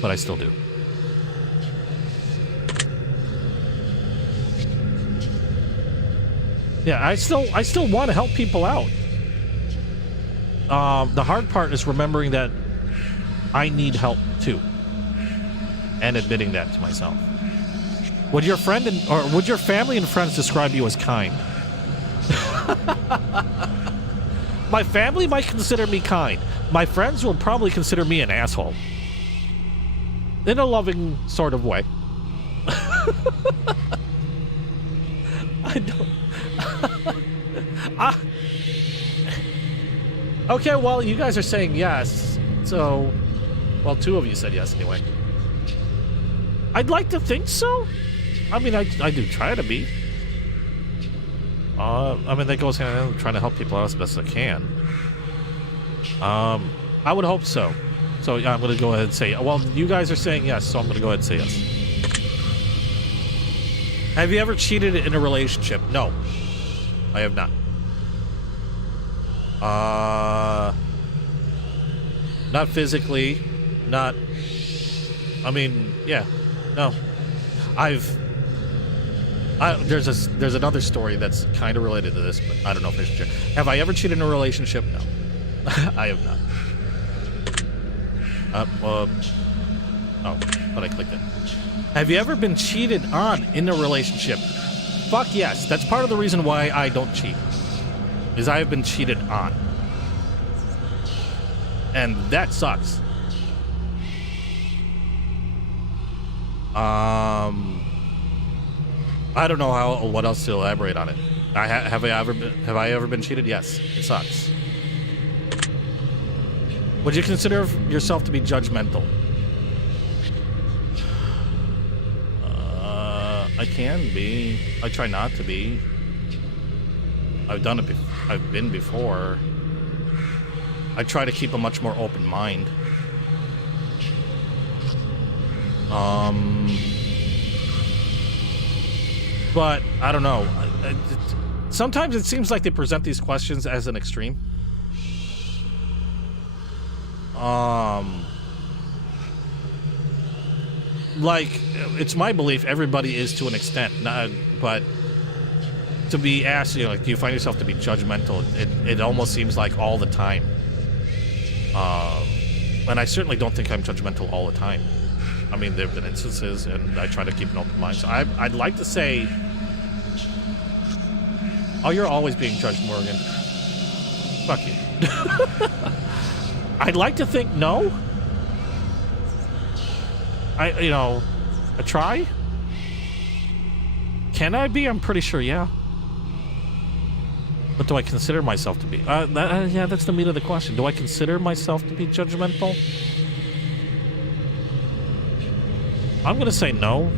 but I still do. Yeah, I still want to help people out. The hard part is remembering that I need help too, and admitting that to myself. Would your family and friends describe you as kind? My family might consider me kind. My friends will probably consider me an asshole. In a loving sort of way. I don't... Okay, well, you guys are saying yes. So, well, two of you said yes anyway. I'd like to think so. I mean, I do try to be. I mean, that goes hand in hand, trying to help people out as best as I can. I would hope so. So yeah, I'm going to go ahead and say, well, you guys are saying yes, so I'm going to go ahead and say yes. Have you ever cheated in a relationship? No, I have not. Not physically, not, I mean, yeah, no. There's another story that's kind of related to this, but I don't know if I should share. Have I ever cheated in a relationship? No. I have not. Oh, but I clicked it. Have you ever been cheated on in a relationship? Fuck yes. That's part of the reason why I don't cheat. Is I have been cheated on. And that sucks. I don't know what else to elaborate on it. Have I ever been cheated? Yes. It sucks. Would you consider yourself to be judgmental? I can be. I try not to be. I've done it. I've been before. I try to keep a much more open mind. But I don't know. Sometimes it seems like they present these questions as an extreme. Like, it's my belief everybody is to an extent, but to be asked, you know, like, do you find yourself to be judgmental? It almost seems like all the time. And I certainly don't think I'm judgmental all the time. I mean, there have been instances, and I try to keep an open mind. So I'd like to say, oh, you're always being judged, Morgan. Fuck you. I'd like to think no. I try. Can I be? I'm pretty sure, yeah. But do I consider myself to be? Yeah, that's the meat of the question. Do I consider myself to be judgmental? I'm going to say no.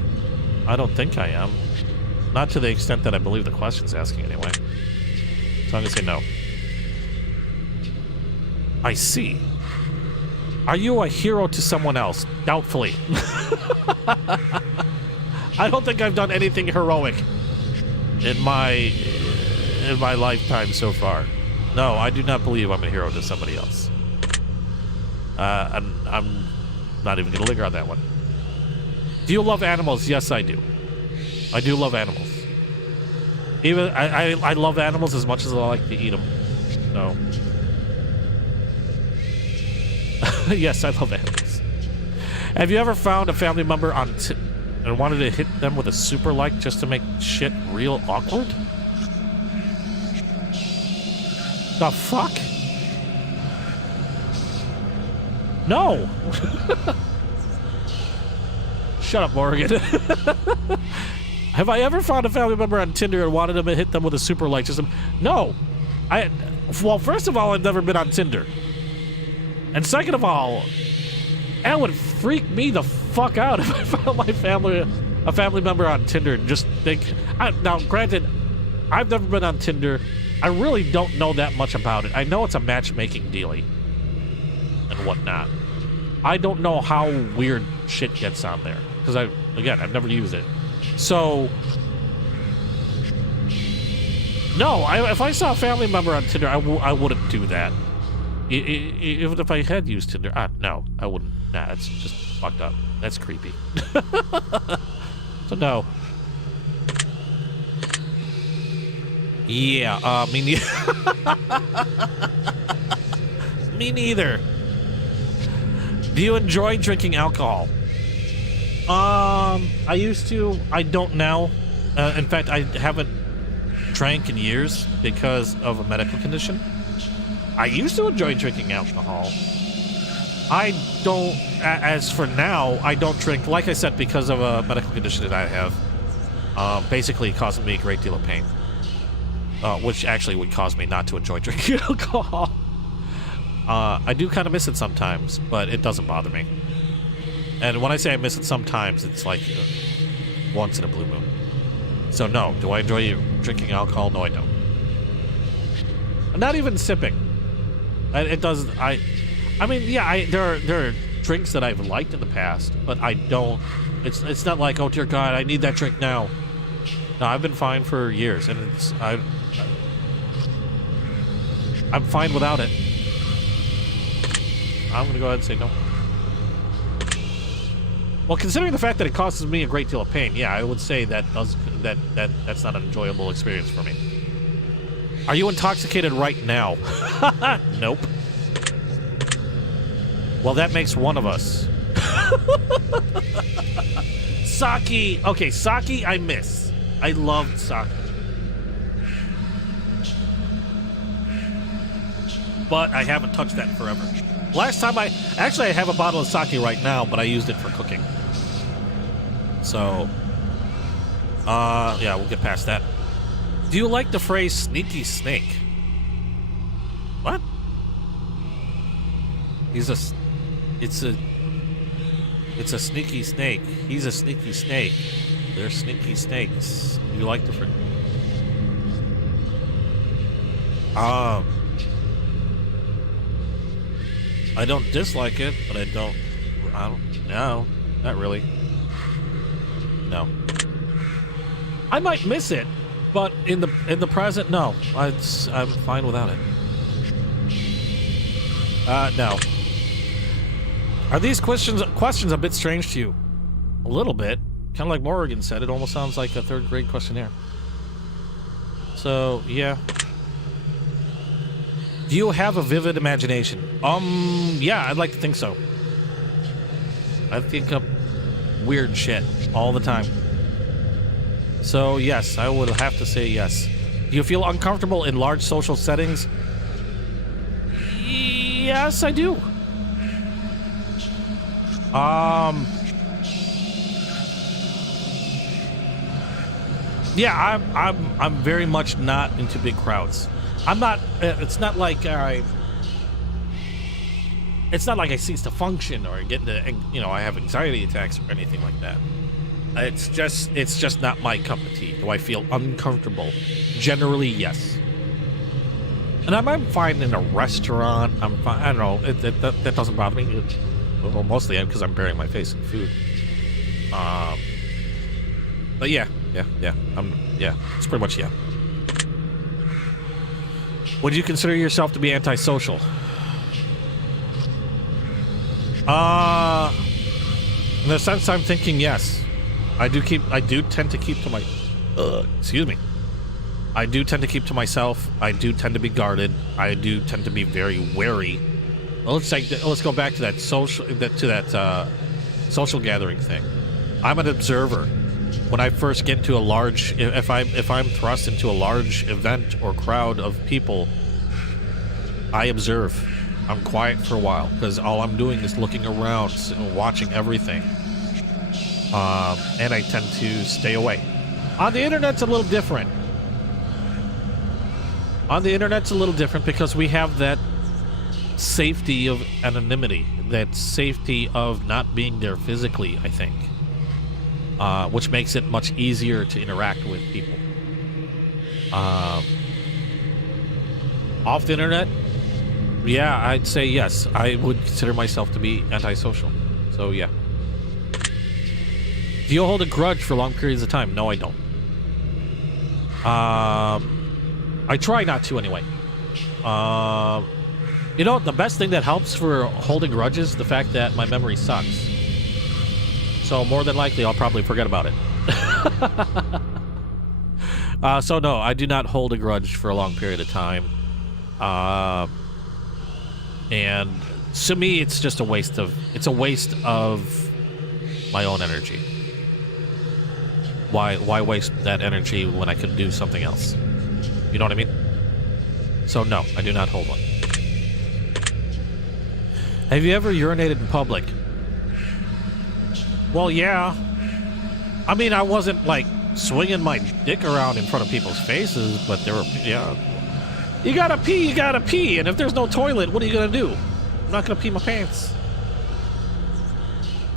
I don't think I am. Not to the extent that I believe the question's asking anyway. So I'm going to say no. I see. Are you a hero to someone else? Doubtfully. I don't think I've done anything heroic. in my lifetime so far. No, I do not believe I'm a hero to somebody else. I'm not even gonna linger on that one. Do you love animals? Yes, I do. I do love animals. Even I love animals as much as I like to eat them. So yes, I love animals. Have you ever found a family member on and wanted to hit them with a super like just to make shit real awkward? The fuck? No. Shut up, Morgan. Have I ever found a family member on Tinder and wanted to hit them with a super like system? No. Well, first of all, I've never been on Tinder. And second of all, that would freak me the fuck out if I found a family member on Tinder and just think... Now, granted, I've never been on Tinder. I really don't know that much about it. I know it's a matchmaking dealie and whatnot. I don't know how weird shit gets on there. Because, I've never used it. So, no, if I saw a family member on Tinder, I wouldn't do that. Even if I had used Tinder, no, I wouldn't. Nah, that's just fucked up. That's creepy. So, no. Yeah, me neither. Me neither. Do you enjoy drinking alcohol? I used to. I don't now. In fact, I haven't drank in years because of a medical condition. I used to enjoy drinking alcohol. I don't, as for now, I don't drink, like I said, because of a medical condition that I have. Basically causing me a great deal of pain. Which actually would cause me not to enjoy drinking alcohol. I do kind of miss it sometimes, but it doesn't bother me. And when I say I miss it sometimes, it's like once in a blue moon. So no, do I enjoy drinking alcohol? No, I don't. Not even sipping. It does. I mean, yeah. There are drinks that I've liked in the past, but I don't. It's not like, oh dear God, I need that drink now. No, I've been fine for years, and I'm fine without it. I'm gonna go ahead and say no. Well, considering the fact that it causes me a great deal of pain, yeah, I would say that's not an enjoyable experience for me. Are you intoxicated right now? Nope. Well, that makes one of us. Sake. Okay, sake I miss. I loved sake. But I haven't touched that in forever. Last time I have a bottle of sake right now, but I used it for cooking. So, yeah, we'll get past that. Do you like the phrase sneaky snake? What? It's a sneaky snake. He's a sneaky snake. They're sneaky snakes. Do you like the phrase? I don't dislike it, but I don't no, not really. No. I might miss it, but in the present, no. I'm fine without it. No. Are these questions a bit strange to you? A little bit. Kind of like Morgan said, it almost sounds like a third grade questionnaire. So, yeah. Do you have a vivid imagination? Yeah, I'd like to think so. I think of weird shit all the time. So, yes, I would have to say yes. Do you feel uncomfortable in large social settings? Yes, I do. Yeah, I'm very much not into big crowds. I'm not. It's not like I cease to function or get into, I have anxiety attacks or anything like that. It's just not my cup of tea. Do I feel uncomfortable? Generally, yes. And I'm fine in a restaurant. I'm fine. I don't know. That doesn't bother me. Well, mostly because I'm burying my face in food. But yeah, It's pretty much yeah. Would you consider yourself to be antisocial? In the sense I'm thinking, yes. I do tend to keep to my, excuse me. I do tend to keep to myself. I do tend to be guarded. I do tend to be very wary. Well, let's go back to that social gathering thing. I'm an observer. When I first get into a large, if I'm thrust into a large event or crowd of people, I observe. I'm quiet for a while because all I'm doing is looking around, watching everything, and I tend to stay away. On the internet's a little different. Because we have that safety of anonymity, that safety of not being there physically, I think. Which makes it much easier to interact with people. Off the internet, yeah, I'd say yes. I would consider myself to be antisocial. So, yeah. Do you hold a grudge for long periods of time? No, I don't. I try not to, anyway. You know, the best thing that helps for holding grudges is the fact that my memory sucks. So more than likely, I'll probably forget about it. So no, I do not hold a grudge for a long period of time. And to me, it's just a waste of my own energy. Why waste that energy when I could do something else? You know what I mean? So no, I do not hold one. Have you ever urinated in public? Well, yeah. I mean, I wasn't, like, swinging my dick around in front of people's faces, but there were, yeah. You gotta pee, and if there's no toilet, what are you gonna do? I'm not gonna pee my pants.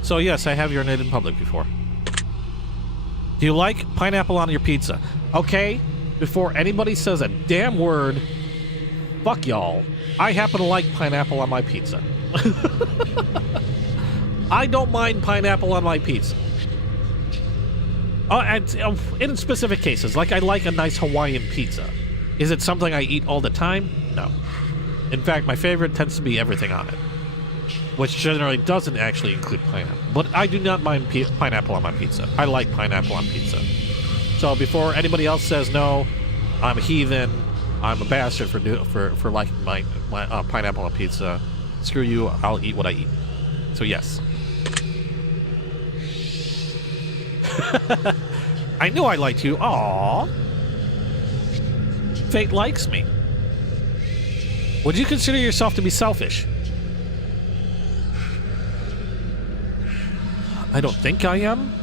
So, yes, I have urinated in public before. Do you like pineapple on your pizza? Okay, before anybody says a damn word, fuck y'all. I happen to like pineapple on my pizza. I don't mind pineapple on my pizza. In specific cases, like I like a nice Hawaiian pizza. Is it something I eat all the time? No. In fact, my favorite tends to be everything on it, which generally doesn't actually include pineapple. But I do not mind pineapple on my pizza. I like pineapple on pizza. So before anybody else says no, I'm a heathen, I'm a bastard for liking my pineapple on pizza, screw you, I'll eat what I eat. So yes. I knew I liked you. Aww. Fate likes me. Would you consider yourself to be selfish? I don't think I am.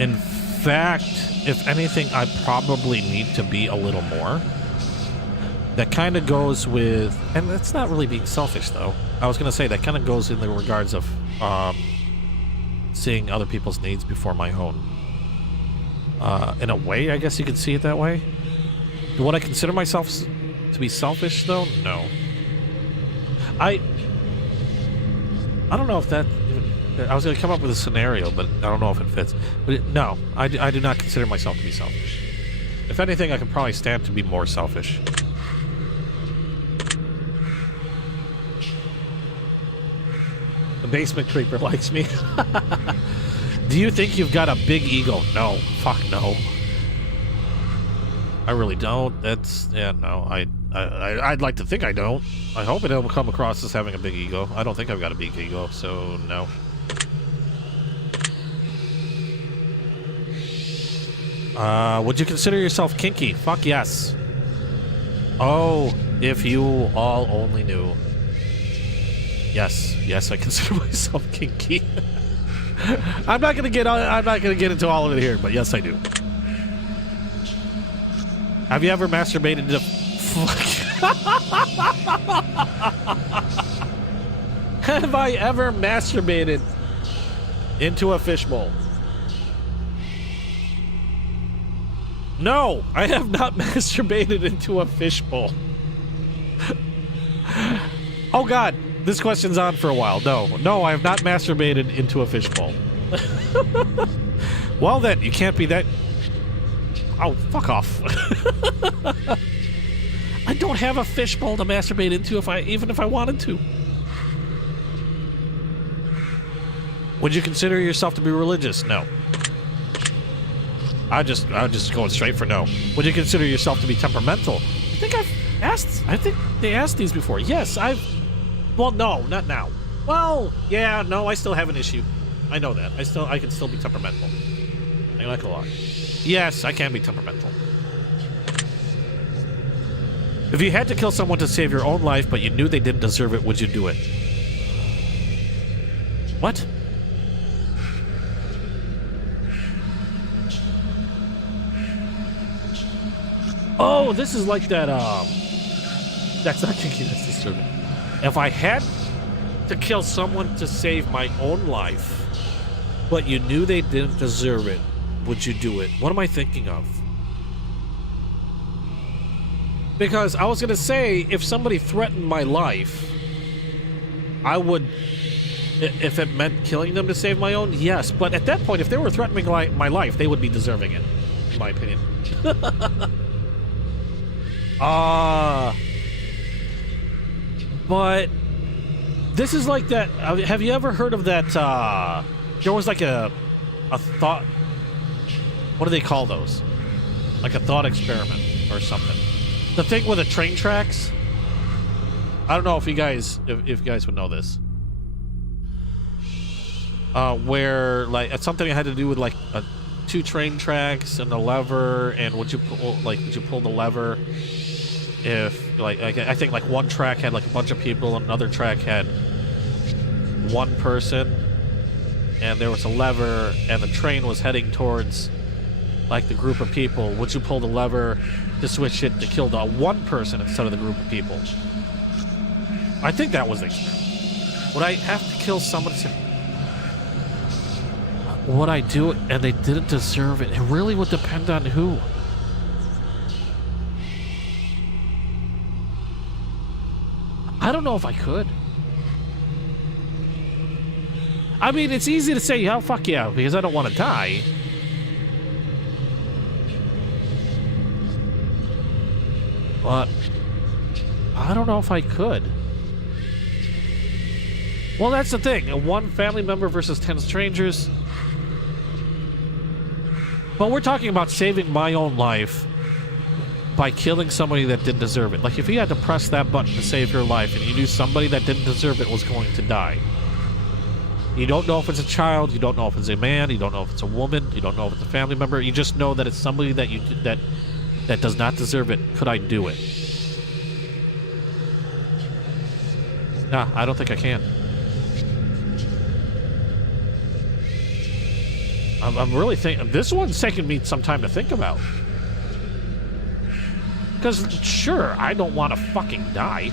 In fact, if anything, I probably need to be a little more. That kind of goes with, and it's not really being selfish though. I was gonna say that kind of goes in the regards of seeing other people's needs before my own. In a way, I guess you could see it that way. Would I consider myself to be selfish though? No. I don't know if that even, I was gonna come up with a scenario, but I don't know if it fits. But no, I do not consider myself to be selfish. If anything, I could probably stand to be more selfish. The basement creeper likes me. Do you think you've got a big ego? No. Fuck no. I really don't. That's, yeah, no. I'd like to think I don't. I hope it don't come across as having a big ego. I don't think I've got a big ego, so no. Would you consider yourself kinky? Fuck yes. Oh, if you all only knew. Yes, I consider myself kinky. I'm not gonna get into all of it here, but yes, I do. Have you ever masturbated to Have I ever masturbated into a fishbowl? No, I have not masturbated into a fishbowl. Oh God. This question's on for a while. No, I have not masturbated into a fishbowl. Well then, you can't be that... Oh, fuck off. I don't have a fishbowl to masturbate into even if I wanted to. Would you consider yourself to be religious? No. I'm just going straight for no. Would you consider yourself to be temperamental? I think they asked these before. Yes, well, no, not now. Well, yeah, no, I still have an issue. I know that. I can still be temperamental. I like a lot. Yes, I can be temperamental. If you had to kill someone to save your own life, but you knew they didn't deserve it, would you do it? What? Oh, this is like that, that's not kinky, that's disturbing. If I had to kill someone to save my own life, but you knew they didn't deserve it, would you do it? What am I thinking of? Because I was gonna say, if somebody threatened my life, I would, if it meant killing them to save my own, yes. But at that point, if they were threatening my life, they would be deserving it, in my opinion. But this is like that. Have you ever heard of that? There was like a thought. What do they call those? Like a thought experiment or something. The thing with the train tracks. I don't know if you guys would know this. Where like it's something that had to do with like two train tracks and a lever, and would you pull the lever if like I think like one track had like a bunch of people and another track had one person, and there was a lever and the train was heading towards like the group of people. Would you pull the lever to switch it to kill the one person instead of the group of people? I think that was the experiment. Would I have to kill somebody to... Would I do it and they didn't deserve it? It really would depend on who. I don't know if I could. I mean, it's easy to say, yeah, fuck yeah, because I don't want to die. But I don't know if I could. Well, that's the thing. One family member versus 10 strangers. But we're talking about saving my own life by killing somebody that didn't deserve it. Like, if you had to press that button to save your life and you knew somebody that didn't deserve it was going to die. You don't know if it's a child, you don't know if it's a man, you don't know if it's a woman, you don't know if it's a family member, you just know that it's somebody that that does not deserve it. Could I do it? Nah, I don't think I can. I'm really thinking... This one's taking me some time to think about. Because, sure, I don't want to fucking die.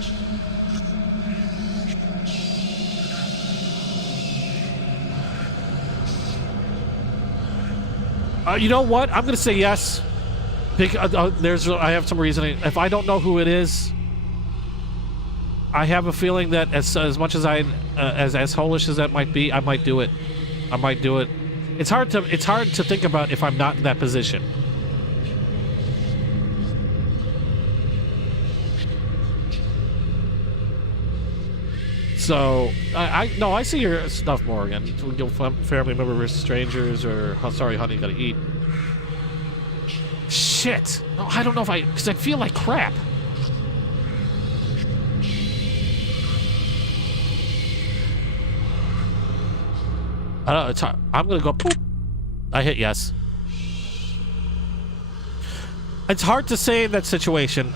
You know what? I'm going to say yes. I have some reasoning. If I don't know who it is, I have a feeling that as much as as hellish as that might be, I might do it. I might do it. It's hard to think about if I'm not in that position. So I see your stuff, Morgan. Family member versus strangers, or sorry, honey, gotta eat. Shit. No, I don't know if because I feel like crap. I don't know, I'm gonna go poop. I hit yes. It's hard to say in that situation.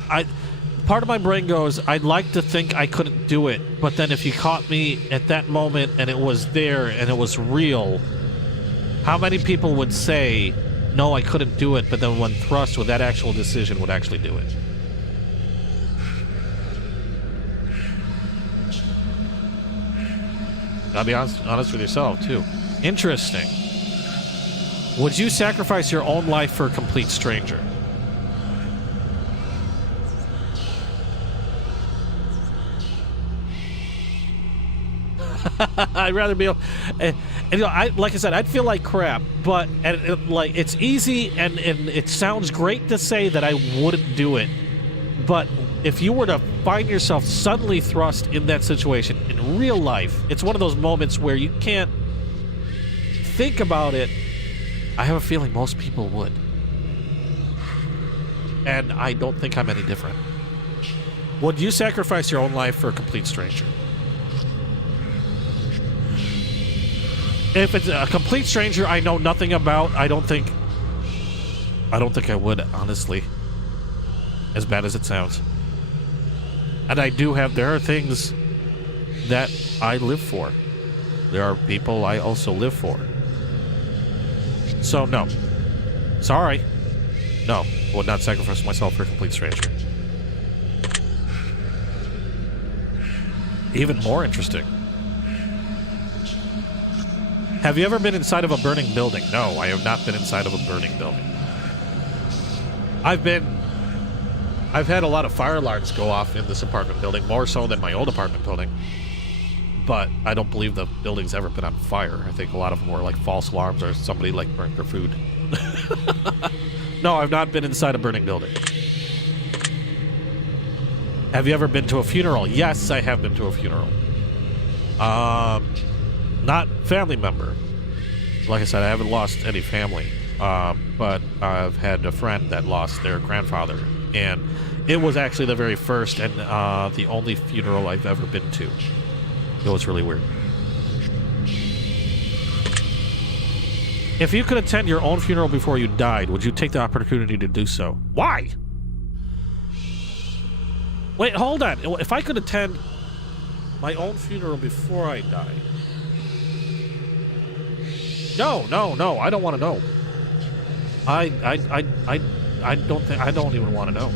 Part of my brain goes, I'd like to think I couldn't do it, but then if you caught me at that moment and it was there and it was real, how many people would say, no, I couldn't do it, but then when thrust with that actual decision would actually do it? Gotta be honest with yourself, too. Interesting. Would you sacrifice your own life for a complete stranger? I'd rather be able... And, you know, like I said, I'd feel like crap, but like it's easy and it sounds great to say that I wouldn't do it. But if you were to find yourself suddenly thrust in that situation in real life, it's one of those moments where you can't think about it. I have a feeling most people would. And I don't think I'm any different. Would you sacrifice your own life for a complete stranger? If it's a complete stranger I know nothing about, I don't think I would, honestly. As bad as it sounds. And there are things that I live for. There are people I also live for. So, no. Sorry. No, I would not sacrifice myself for a complete stranger. Even more interesting. Have you ever been inside of a burning building? No, I have not been inside of a burning building. I've had a lot of fire alarms go off in this apartment building, more so than my old apartment building. But I don't believe the building's ever been on fire. I think a lot of them were like false alarms or somebody like burnt their food. No, I've not been inside a burning building. Have you ever been to a funeral? Yes, I have been to a funeral. Not family member. Like I said, I haven't lost any family. But I've had a friend that lost their grandfather. And it was actually the very first and the only funeral I've ever been to. It was really weird. If you could attend your own funeral before you died, would you take the opportunity to do so? Why? Wait, hold on. If I could attend my own funeral before I die... No, I don't want to know. I don't even want to know.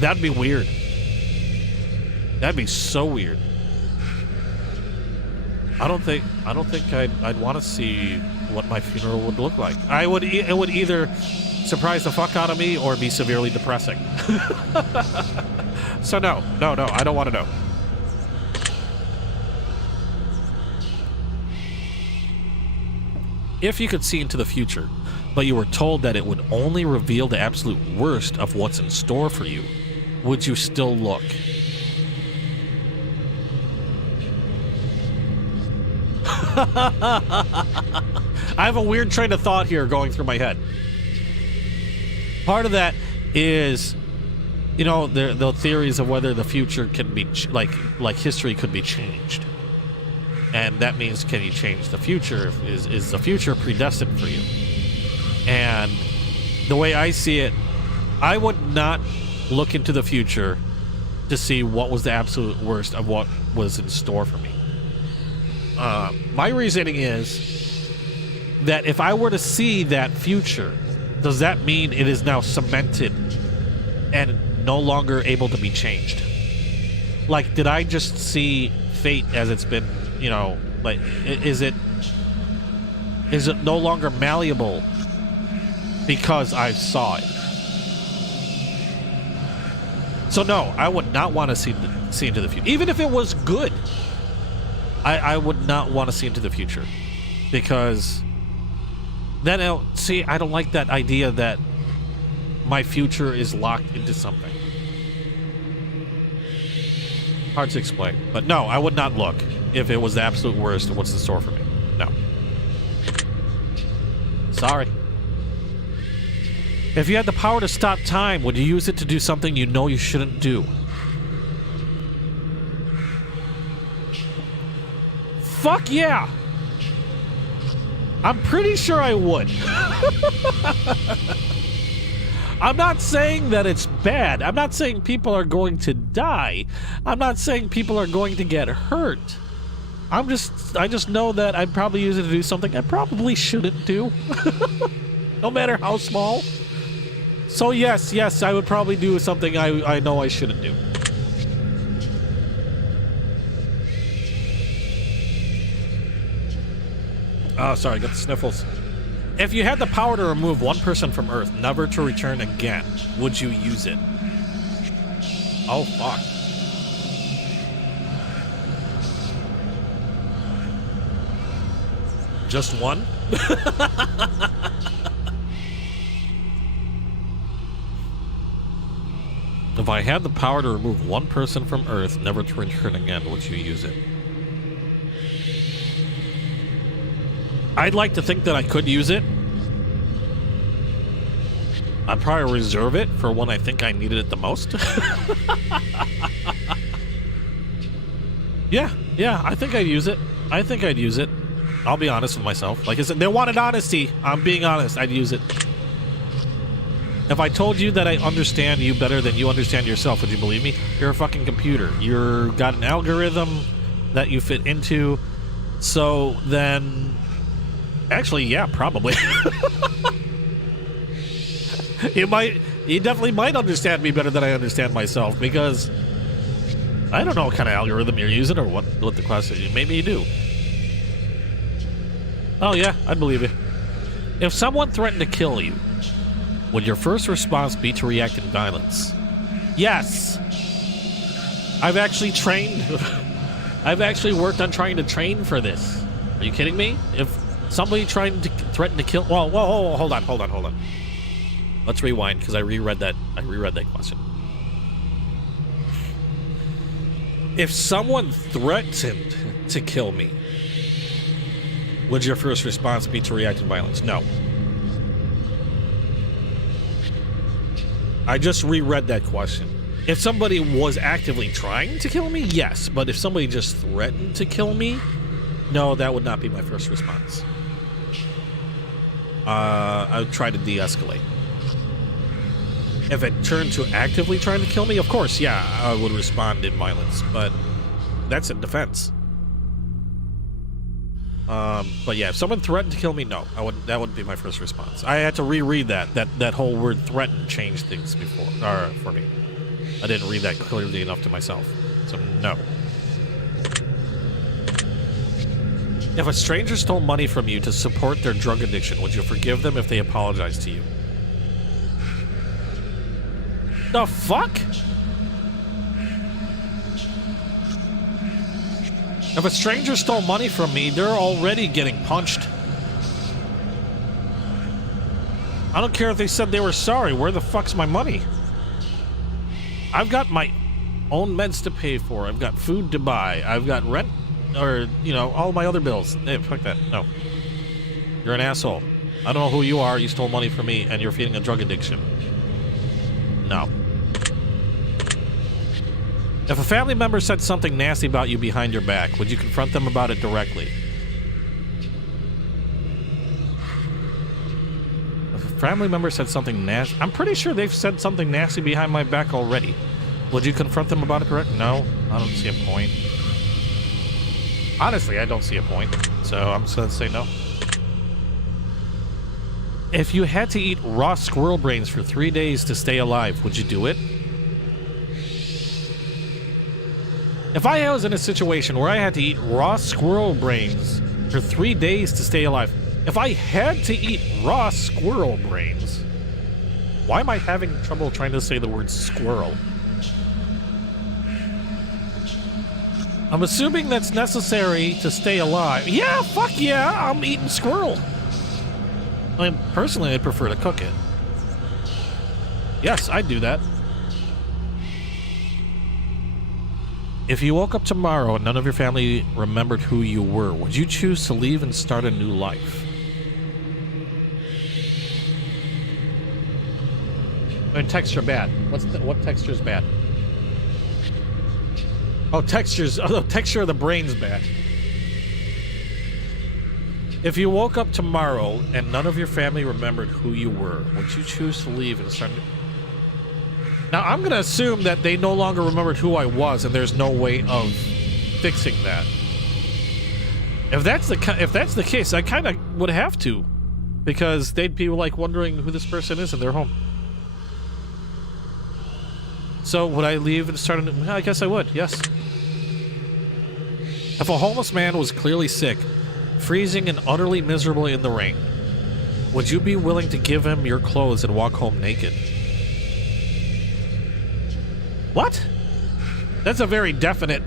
That'd be weird. That'd be so weird. I don't think I'd want to see what my funeral would look like. It would either surprise the fuck out of me or be severely depressing. So no, I don't want to know. If you could see into the future, but you were told that it would only reveal the absolute worst of what's in store for you, would you still look? I have a weird train of thought here going through my head. Part of that is, you know, the theories of whether the future can be like history could be changed, and that means, can you change the future? Is the future predestined for you? And the way I see it, I would not look into the future to see what was the absolute worst of what was in store for me. My reasoning is that if I were to see that future, does that mean it is now cemented and no longer able to be changed? Like, did I just see fate as it's been, you know, like, is it no longer malleable because I saw it? So no, I would not want to see into the future. Even if it was good, I would not want to see into the future, because then I don't like that idea that my future is locked into something. Hard to explain, but no, I would not look if it was the absolute worst of what's in store for me. No. Sorry. If you had the power to stop time, would you use it to do something you know you shouldn't do? Fuck yeah! I'm pretty sure I would. I'm not saying that it's bad. I'm not saying people are going to die. I'm not saying people are going to get hurt. I just know that I'd probably use it to do something I probably shouldn't do. No matter how small. So yes, I would probably do something I know I shouldn't do. Oh, sorry, I got the sniffles. If you had the power to remove one person from Earth, never to return again, would you use it? Oh, fuck. Just one? If I had the power to remove one person from Earth, never to return again, would you use it? I'd like to think that I could use it. I'd probably reserve it for when I think I needed it the most. Yeah, I think I'd use it. I'll be honest with myself. Like I said, they wanted honesty. I'm being honest. I'd use it. If I told you that I understand you better than you understand yourself, would you believe me? You're a fucking computer. You're got an algorithm that you fit into. So then... Actually, yeah, probably. You definitely might understand me better than I understand myself, because I don't know what kind of algorithm you're using or what the question is. Maybe you do. Oh yeah, I'd believe you. If someone threatened to kill you, would your first response be to react in violence? Yes. I've actually trained. I've actually worked on trying to train for this. Are you kidding me? If somebody tried to threaten to kill... Whoa, hold on. Let's rewind, because I reread that question. If someone threatened to kill me, would your first response be to react in violence? No. I just reread that question. If somebody was actively trying to kill me, yes. But if somebody just threatened to kill me, no, that would not be my first response. I would try to de-escalate. If it turned to actively trying to kill me, of course, yeah, I would respond in violence, but that's in defense. But yeah, if someone threatened to kill me, no, that wouldn't be my first response. I had to reread that whole word threaten changed things before, for me. I didn't read that clearly enough to myself, so no. If a stranger stole money from you to support their drug addiction, would you forgive them if they apologize to you? The fuck? If a stranger stole money from me, they're already getting punched. I don't care if they said they were sorry. Where the fuck's my money? I've got my own meds to pay for. I've got food to buy. I've got rent, or, you know, all my other bills. Hey, fuck that. No. You're an asshole. I don't know who you are. You stole money from me, and you're feeding a drug addiction. No. If a family member said something nasty about you behind your back, would you confront them about it directly? If a family member said something nasty... I'm pretty sure they've said something nasty behind my back already. Would you confront them about it directly? No, I don't see a point. Honestly, I don't see a point. So I'm just going to say no. If you had to eat raw squirrel brains for 3 days to stay alive, would you do it? If I was in a situation where I had to eat raw squirrel brains for 3 days to stay alive, if I had to eat raw squirrel brains, why am I having trouble trying to say the word squirrel? I'm assuming that's necessary to stay alive. Yeah, fuck yeah, I'm eating squirrel. I mean, personally, I prefer to cook it. Yes, I'd do that. If you woke up tomorrow and none of your family remembered who you were, would you choose to leave and start a new life? I mean, texture bad. What texture is bad? Oh, texture of the brain's bad. If you woke up tomorrow and none of your family remembered who you were, would you choose to leave and start a new... Now, I'm going to assume that they no longer remembered who I was, and there's no way of fixing that. If that's the case, I kind of would have to, because they'd be like wondering who this person is in their home. So would I leave and start a new... I guess I would, yes. If a homeless man was clearly sick, freezing and utterly miserable in the rain, would you be willing to give him your clothes and walk home naked? What? That's a very definite...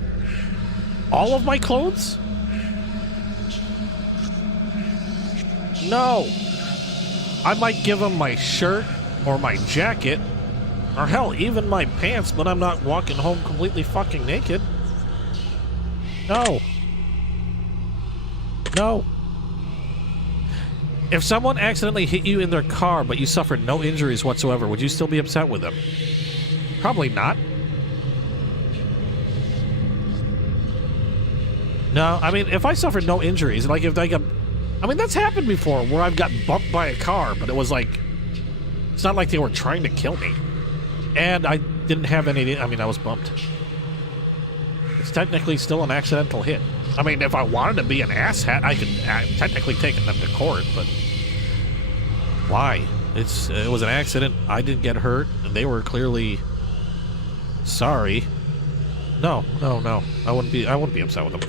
All of my clothes? No. I might give him my shirt or my jacket or hell, even my pants when I'm not walking home completely fucking naked. No. No. If someone accidentally hit you in their car but you suffered no injuries whatsoever, would you still be upset with them? Probably not. No, I mean, if I suffered no injuries, like if I got... I mean, that's happened before where I've gotten bumped by a car, but it was like... It's not like they were trying to kill me. And I didn't have any... I mean, I was bumped. It's technically still an accidental hit. I mean, if I wanted to be an asshat, I could technically take them to court, but... Why? It was an accident. I didn't get hurt, and they were clearly... sorry. No. I wouldn't be upset with them.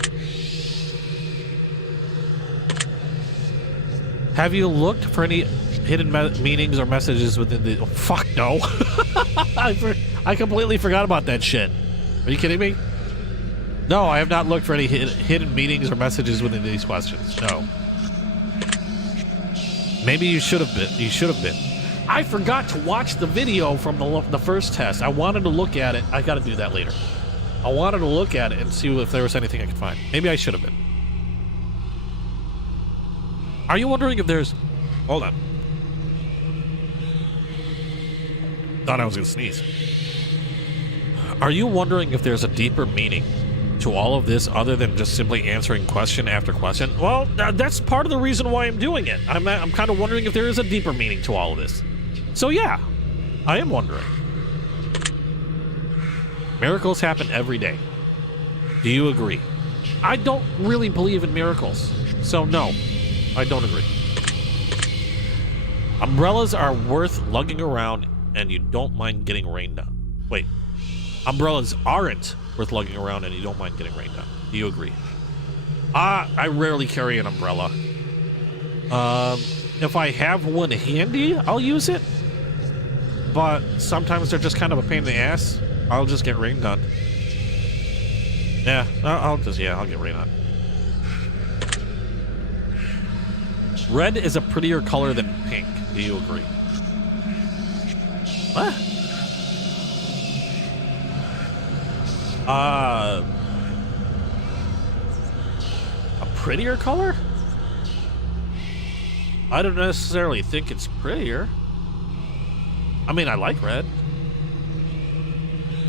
Have you looked for any hidden meanings or messages within the... Oh, fuck no. I completely forgot about that shit. Are you kidding me? No, I have not looked for any hidden meanings or messages within these questions. No. Maybe you should have been. You should have been. I forgot to watch the video from the first test. I wanted to look at it. I got to do that later. I wanted to look at it and see if there was anything I could find. Maybe I should have been. Are you wondering if there's... Hold on. Thought I was going to sneeze. Are you wondering if there's a deeper meaning to all of this other than just simply answering question after question? Well, that's part of the reason why I'm doing it. I'm kind of wondering if there is a deeper meaning to all of this. So yeah, I am wondering. Miracles happen every day. Do you agree? I don't really believe in miracles, so no, I don't agree. Umbrellas are worth lugging around and you don't mind getting rained on. Wait, umbrellas aren't worth lugging around and you don't mind getting rained on. Do you agree? I rarely carry an umbrella. If I have one handy, I'll use it. But sometimes they're just kind of a pain in the ass. I'll just get rained on. Yeah, I'll get rained on. Red is a prettier color than pink. Do you agree? What? A prettier color? I don't necessarily think it's prettier. I mean, I like red.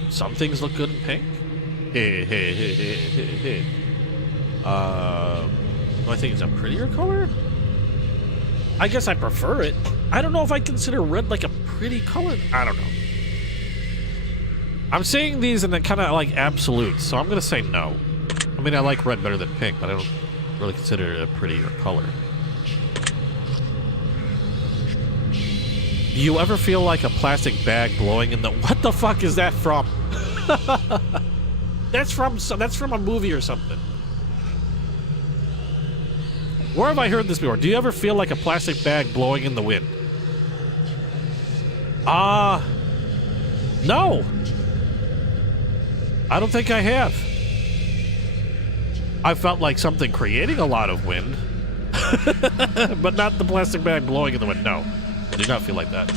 Some things look good in pink. Do I think it's a prettier color? I guess I prefer it. I don't know if I consider red like a pretty color. I don't know. I'm saying these in the kind of like absolutes, so I'm gonna say no. I mean, I like red better than pink, but I don't really consider it a prettier color. Do you ever feel like a plastic bag blowing in the... What the fuck is that from? That's from a movie or something. Where have I heard this before? Do you ever feel like a plastic bag blowing in the wind? No. I don't think I have. I felt like something creating a lot of wind. But not the plastic bag blowing in the wind, no. I do not feel like that.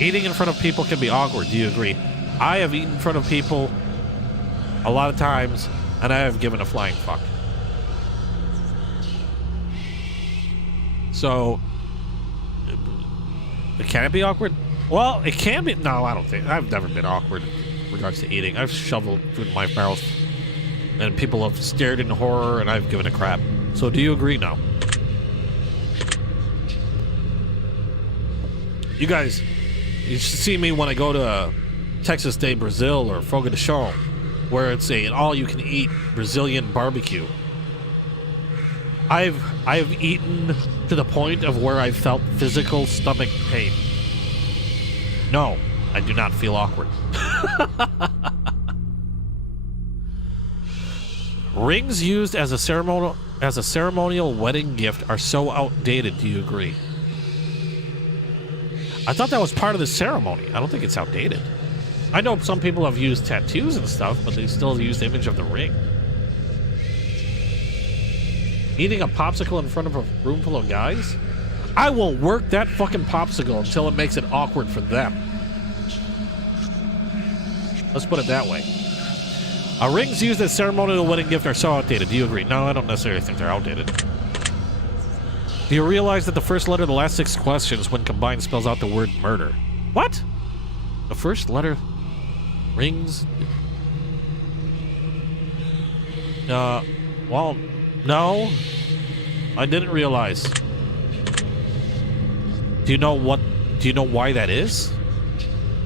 Eating in front of people can be awkward. Do you agree? I have eaten in front of people a lot of times, and I have given a flying fuck. So, can it be awkward? Well, it can be. No, I don't think. I've never been awkward in regards to eating. I've shoveled food in my mouth, and people have stared in horror, and I've given a crap. So, do you agree? No. You guys, you should see me when I go to Texas de Brazil or Fogo de Chão, where it's an all-you-can-eat Brazilian barbecue. I've eaten to the point of where I felt physical stomach pain. No, I do not feel awkward. Rings used as a ceremonial wedding gift are so outdated. Do you agree? I thought that was part of the ceremony. I don't think it's outdated. I know some people have used tattoos and stuff, but they still use the image of the ring. Eating a popsicle in front of a room full of guys? I will work that fucking popsicle until it makes it awkward for them. Let's put it that way. Rings used as ceremonial wedding gift are so outdated. Do you agree? No, I don't necessarily think they're outdated. Do you realize that the first letter of the last 6 questions, when combined, spells out the word murder? What? The first letter... Rings... well, no. I didn't realize. Do you know why that is?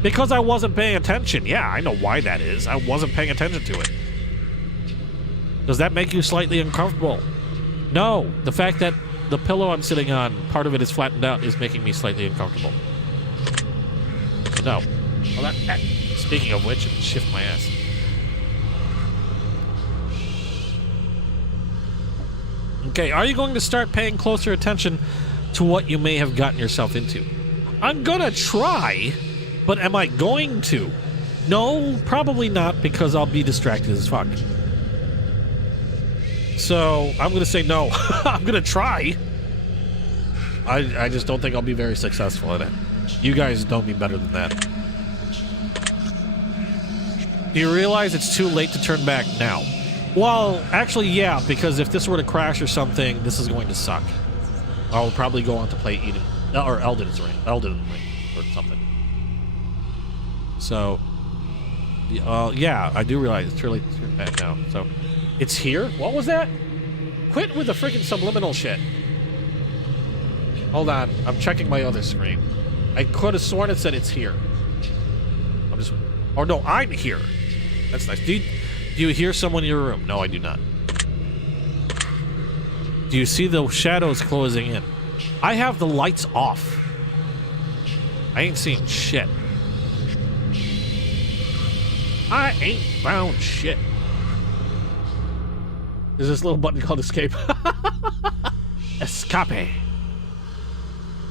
Because I wasn't paying attention. Yeah, I know why that is. I wasn't paying attention to it. Does that make you slightly uncomfortable? No. The fact that the pillow I'm sitting on, part of it is flattened out, is making me slightly uncomfortable. So no. Well, speaking of which, shift my ass. Okay, are you going to start paying closer attention to what you may have gotten yourself into? I'm gonna try, but am I going to? No, probably not, because I'll be distracted as fuck. So, I'm gonna say no. I'm gonna try. I just don't think I'll be very successful at it. You guys know me better than that. Do you realize it's too late to turn back now? Well, actually, yeah, because if this were to crash or something, this is going to suck. I'll probably go on to play Eden, or Elden's Ring, or something. So, yeah, I do realize it's too late to turn back now. So, it's here? What was that? Quit with the freaking subliminal shit. Hold on, I'm checking my other screen. I could have sworn it said it's here. I'm just... Oh, no, I'm here. That's nice. Do you hear someone in your room? No, I do not. Do you see the shadows closing in? I have the lights off. I ain't seen shit. I ain't found shit. There's this little button called escape. Escape.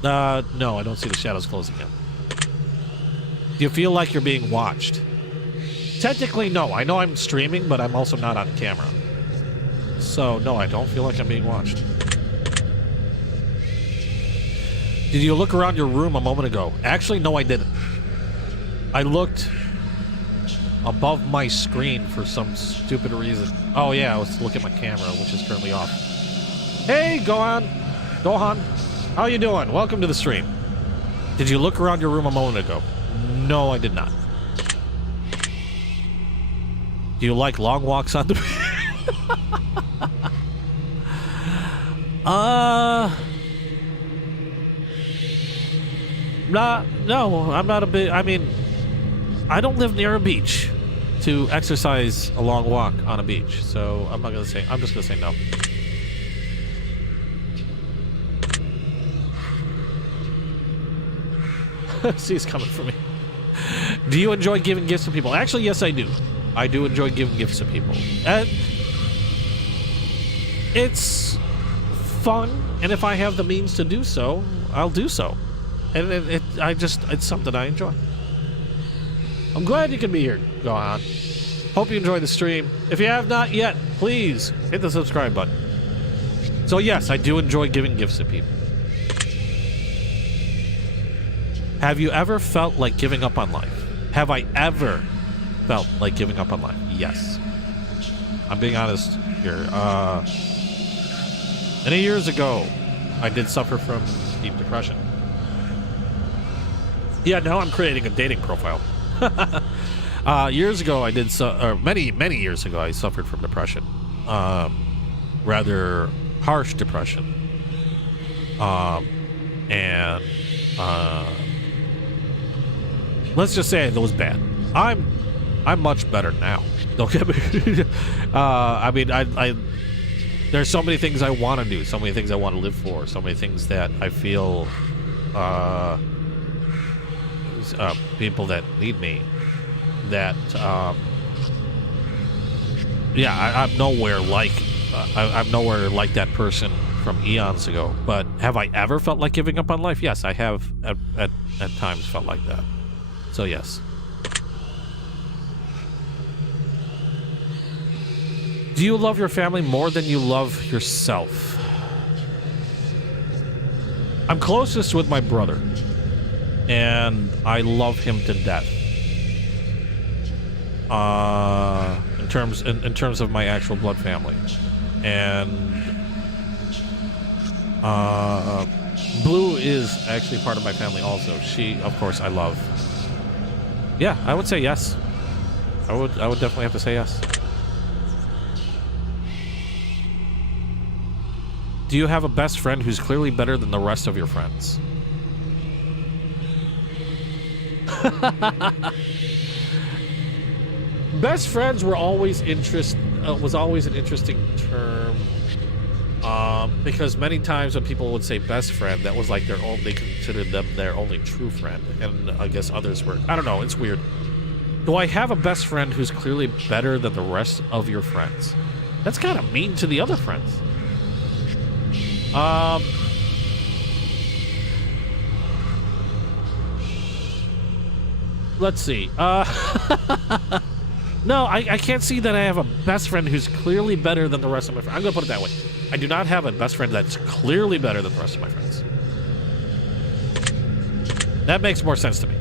No, I don't see the shadows closing in. Do you feel like you're being watched? Technically, no. I know I'm streaming, but I'm also not on camera. So, no, I don't feel like I'm being watched. Did you look around your room a moment ago? Actually, no, I didn't. I looked above my screen for some stupid reason. Oh, yeah, I was looking at my camera, which is currently off. Hey, Gohan. How you doing? Welcome to the stream. Did you look around your room a moment ago? No, I did not. Do you like long walks on the... No, I'm not a big... I mean, I don't live near a beach to exercise a long walk on a beach, so I'm not gonna say... I'm just gonna say no. See, it's coming for me. Do you enjoy giving gifts to people? Actually, yes, I do. I do enjoy giving gifts to people. And it's fun, and if I have the means to do so, I'll do so. And it's something I enjoy. I'm glad you can be here. Go on. Hope you enjoy the stream. If you have not yet, please hit the subscribe button. So yes, I do enjoy giving gifts to people. Have you ever felt like giving up on life? Have I ever felt like giving up on life? Yes. I'm being honest here. Many years ago, I did suffer from deep depression. Yeah, now I'm creating a dating profile. Years ago, I did many years ago, I suffered from depression. Rather harsh depression. Let's just say it was bad. I'm much better now. Don't get me. I mean, there's so many things I want to do, so many things I want to live for, so many things that I feel people that need me. That yeah, I'm nowhere like I'm nowhere like that person from eons ago. But have I ever felt like giving up on life? Yes, I have at times felt like that. So yes. Do you love your family more than you love yourself? I'm closest with my brother, and I love him to death. In terms of my actual blood family, and Blue is actually part of my family also. She, of course, I love. Yeah, I would say yes. I would definitely have to say yes. Do you have a best friend who's clearly better than the rest of your friends? Best friends were always was always an interesting term, because many times when people would say best friend, that was like they considered them their only true friend, and I guess others were. I don't know. It's weird. Do I have a best friend who's clearly better than the rest of your friends? That's kind of mean to the other friends. Let's see. No, I can't see that I have a best friend who's clearly better than the rest of my friends. I'm gonna put it that way. I do not have a best friend that's clearly better than the rest of my friends. That makes more sense to me.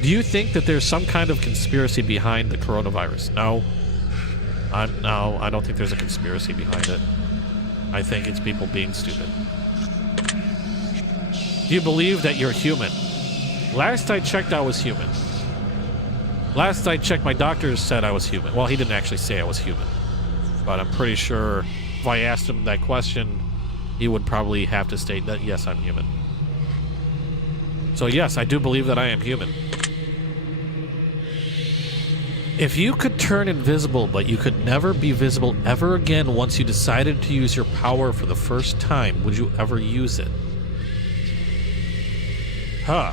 Do you think that there's some kind of conspiracy behind the coronavirus? No. No, I don't think there's a conspiracy behind it. I think it's people being stupid. Do you believe that you're human? Last I checked, I was human. Last I checked, my doctor said I was human. Well, he didn't actually say I was human, but I'm pretty sure if I asked him that question, he would probably have to state that, yes, I'm human. So yes, I do believe that I am human. If you could turn invisible, but you could never be visible ever again once you decided to use your power for the first time, would you ever use it? Huh.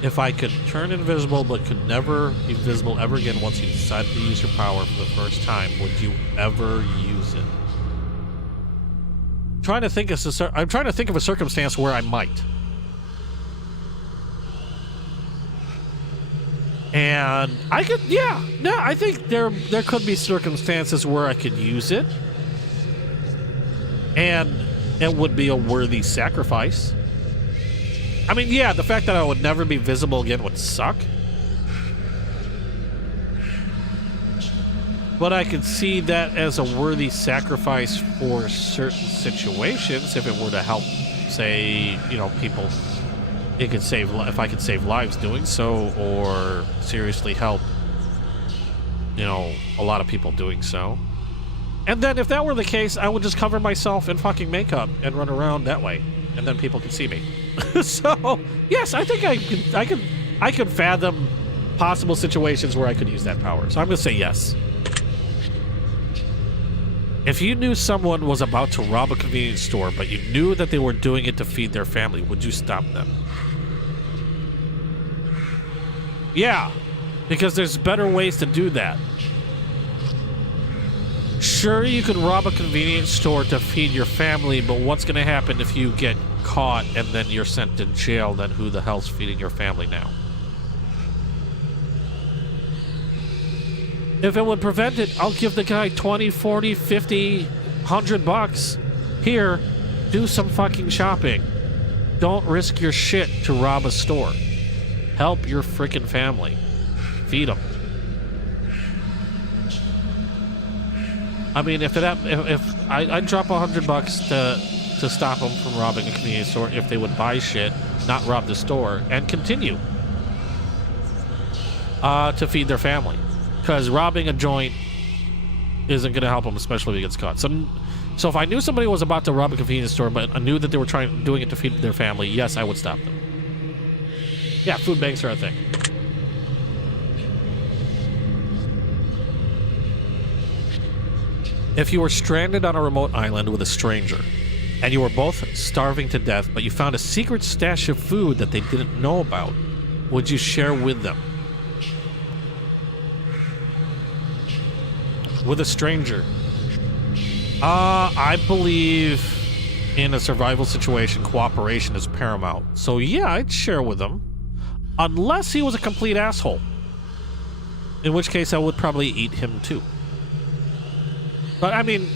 If I could turn invisible but could never be visible ever again once you decided to use your power for the first time, would you ever use it? I'm trying to think of a circumstance where I might. And I could, yeah, I think there could be circumstances where I could use it. And it would be a worthy sacrifice. I mean, yeah, the fact that I would never be visible again would suck. But I could see that as a worthy sacrifice for certain situations if it were to help, say, you know, people. It could save, if I could save lives doing so, or seriously help, you know, a lot of people doing so. And then if that were the case, I would just cover myself in fucking makeup and run around that way, and then people could see me. So yes, I think I could fathom possible situations where I could use that power. So I'm gonna say yes. If you knew someone was about to rob a convenience store, but you knew that they were doing it to feed their family, would you stop them? Yeah, because there's better ways to do that. Sure, you could rob a convenience store to feed your family, but what's going to happen if you get caught and then you're sent to jail? Then who the hell's feeding your family now? If it would prevent it, I'll give the guy 20, 40, 50, $100. Here, do some fucking shopping. Don't risk your shit to rob a store. Help your freaking family. Feed them. I mean, if I'd drop $100 to stop them from robbing a convenience store if they would buy shit, not rob the store, and continue to feed their family. Because robbing a joint isn't going to help them, especially if he gets caught. So if I knew somebody was about to rob a convenience store, but I knew that they were doing it to feed their family, yes, I would stop them. Yeah, food banks are a thing. If you were stranded on a remote island with a stranger, and you were both starving to death, but you found a secret stash of food that they didn't know about, would you share with them? With a stranger. I believe in a survival situation, cooperation is paramount. So yeah, I'd share with them. Unless he was a complete asshole. In which case I would probably eat him too. But I mean,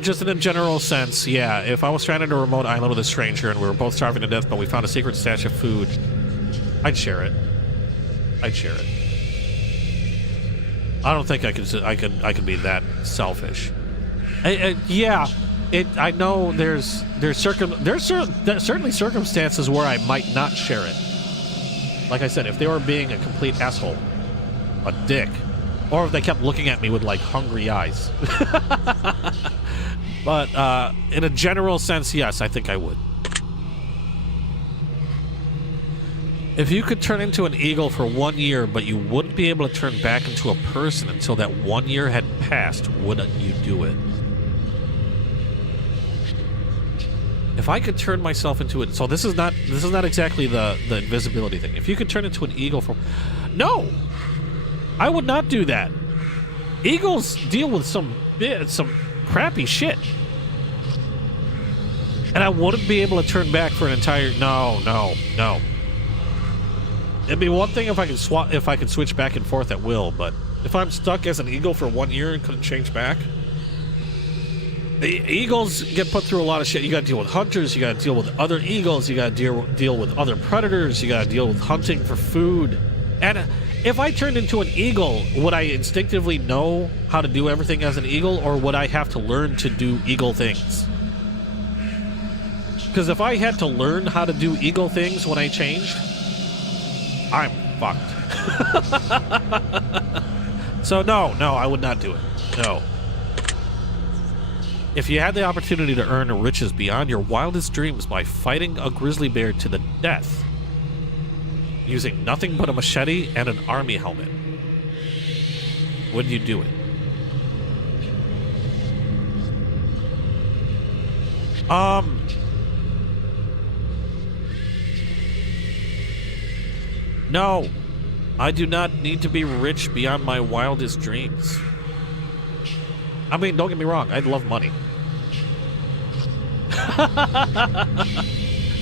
just in a general sense, yeah, if I was stranded on a remote island with a stranger and we were both starving to death, but we found a secret stash of food, I'd share it. I'd share it. I don't think I could be that selfish. Yeah, I know there's certainly circumstances where I might not share it. Like I said, if they were being a complete asshole, a dick, or if they kept looking at me with like hungry eyes. But in a general sense, yes, I think I would. If you could turn into an eagle for 1 year, but you wouldn't be able to turn back into a person until that 1 year had passed, would you do it? If I could turn myself into it, so this is not exactly the invisibility thing. If you could turn into an eagle for, no, I would not do that. Eagles deal with some crappy shit, and I wouldn't be able to turn back for an entire. No. It'd be one thing if I could switch back and forth at will, but if I'm stuck as an eagle for 1 year and couldn't change back. The eagles get put through a lot of shit. You gotta deal with hunters, you gotta deal with other eagles, you gotta deal with other predators, you gotta deal with hunting for food. And if I turned into an eagle, would I instinctively know how to do everything as an eagle, or would I have to learn to do eagle things? Because if I had to learn how to do eagle things when I changed, I'm fucked. So no, I would not do it. No. If you had the opportunity to earn riches beyond your wildest dreams by fighting a grizzly bear to the death, using nothing but a machete and an army helmet, would you do it? No, I do not need to be rich beyond my wildest dreams. I mean, don't get me wrong, I'd love money.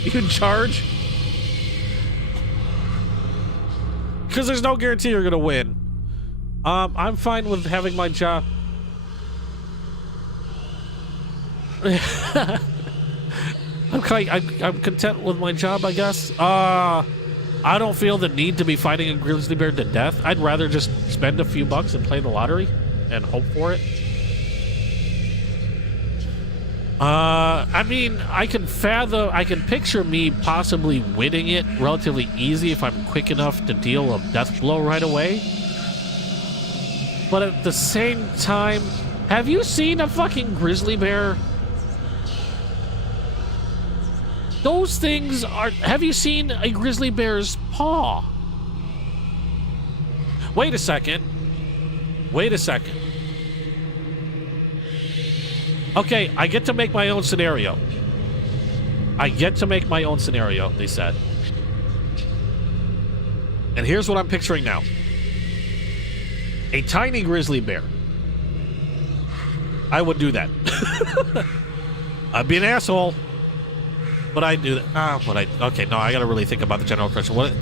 You can charge? Because there's no guarantee you're gonna win. I'm fine with having my job. I'm content with my job, I guess. I don't feel the need to be fighting a grizzly bear to death. I'd rather just spend a few bucks and play the lottery and hope for it. I mean, I can picture me possibly winning it relatively easy if I'm quick enough to deal a death blow right away. But at the same time, have you seen a fucking grizzly bear? Those things are... Have you seen a grizzly bear's paw? Wait a second. Okay, I get to make my own scenario. They said. And here's what I'm picturing now. A tiny grizzly bear. I would do that. I'd be an asshole. But I'd do that. Okay, no, I gotta really think about the general question. What...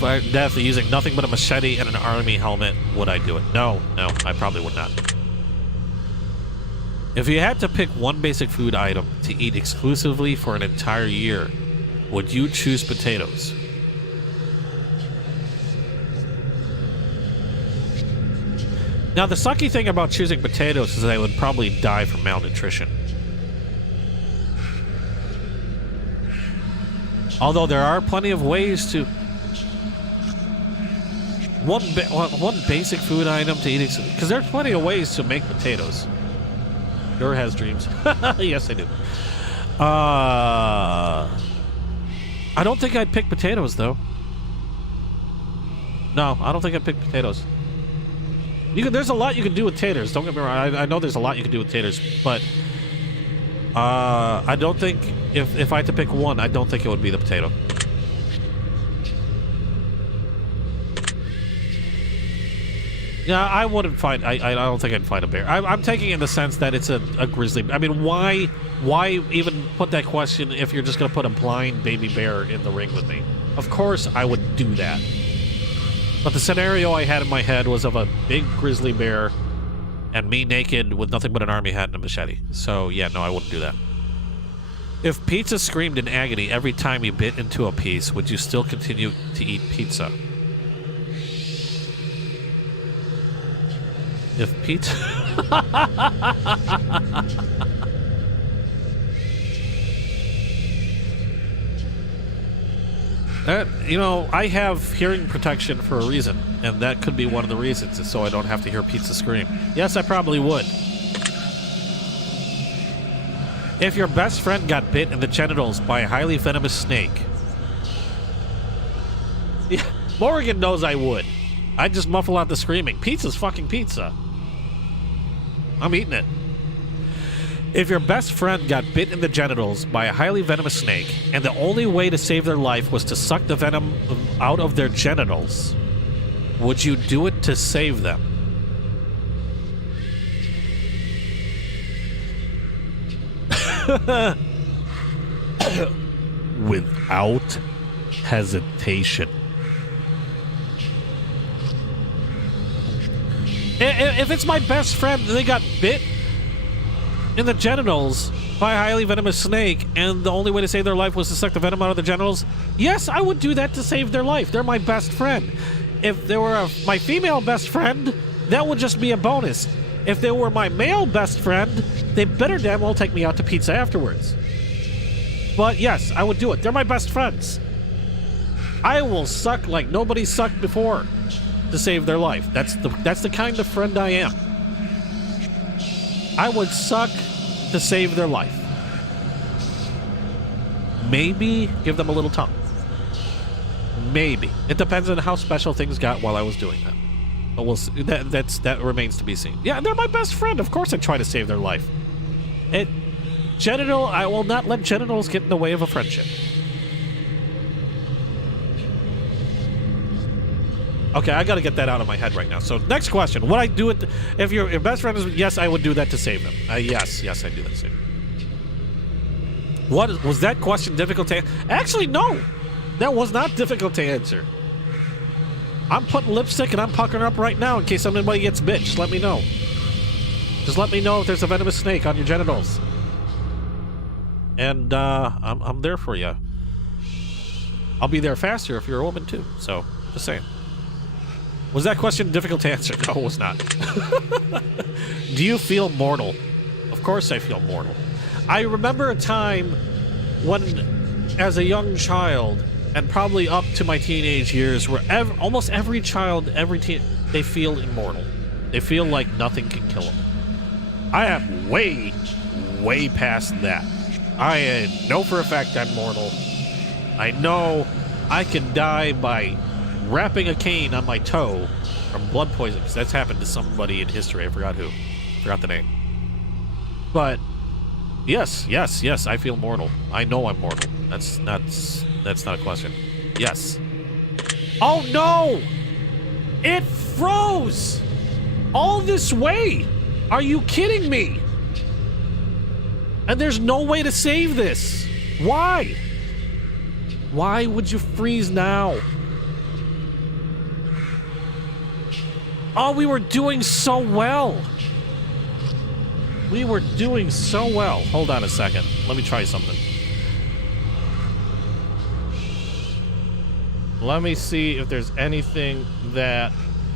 Death using nothing but a machete and an army helmet, would I do it? No, I probably would not. If you had to pick one basic food item to eat exclusively for an entire year, would you choose potatoes? Now, the sucky thing about choosing potatoes is that I would probably die from malnutrition. Although there are plenty of ways to... One basic food item to eat... Because there's plenty of ways to make potatoes. Sure has dreams. Yes, I do. I don't think I'd pick potatoes, though. No, I don't think I'd pick potatoes. There's a lot you can do with taters. Don't get me wrong. I know there's a lot you can do with taters, but I don't think if I had to pick one, I don't think it would be the potato. Yeah, I wouldn't fight. I don't think I'd fight a bear. I'm taking it in the sense that it's a grizzly. I mean, why even put that question if you're just gonna put a blind baby bear in the ring with me? Of course I would do that. But the scenario I had in my head was of a big grizzly bear and me naked with nothing but an army hat and a machete. So, yeah, no, I wouldn't do that. If pizza screamed in agony every time you bit into a piece, would you still continue to eat pizza? If pizza... you know, I have hearing protection for a reason, and that could be one of the reasons, is so I don't have to hear pizza scream. Yes, I probably would. If your best friend got bit in the genitals by a highly venomous snake. Yeah, Morgan knows I would. I'd just muffle out the screaming. Pizza's fucking pizza. I'm eating it. If your best friend got bit in the genitals by a highly venomous snake, and the only way to save their life was to suck the venom out of their genitals, would you do it to save them? Without hesitation. If it's my best friend, they got bit in the genitals by a highly venomous snake, and the only way to save their life was to suck the venom out of their genitals, yes, I would do that to save their life. They're my best friend. If they were my female best friend, that would just be a bonus. If they were my male best friend, they better damn well take me out to pizza afterwards. But yes, I would do it. They're my best friends. I will suck like nobody sucked before to save their life. That's the kind of friend I am. I would suck to save their life. Maybe give them a little tongue. Maybe. It depends on how special things got while I was doing that. But we'll see. That remains to be seen. Yeah, they're my best friend. Of course I try to save their life. I will not let genitals get in the way of a friendship. Okay, I gotta get that out of my head right now. So, next question. Would I do it if your best friend is... Yes, I would do that to save them. Yes, I do that to save them. Was that question difficult to answer? Actually, no. That was not difficult to answer. I'm putting lipstick and I'm puckering up right now in case somebody gets bit. Just let me know. Just let me know if there's a venomous snake on your genitals. And, I'm there for you. I'll be there faster if you're a woman, too. So, just saying. Was that question difficult to answer? No, it was not. Do you feel mortal? Of course I feel mortal. I remember a time when, as a young child, and probably up to my teenage years, where almost every child, they feel immortal. They feel like nothing can kill them. I am way, way past that. I know for a fact I'm mortal. I know I can die by wrapping a cane on my toe from blood poisoning, because that's happened to somebody in history. I forgot who. Forgot the name. But yes, I feel mortal. I know I'm mortal. That's not a question. Yes. Oh no! It froze! All this way! Are you kidding me? And there's no way to save this. Why? Why would you freeze now? Oh, we were doing so well. We were doing so well. Hold on a second. Let me try something. Let me see if there's anything that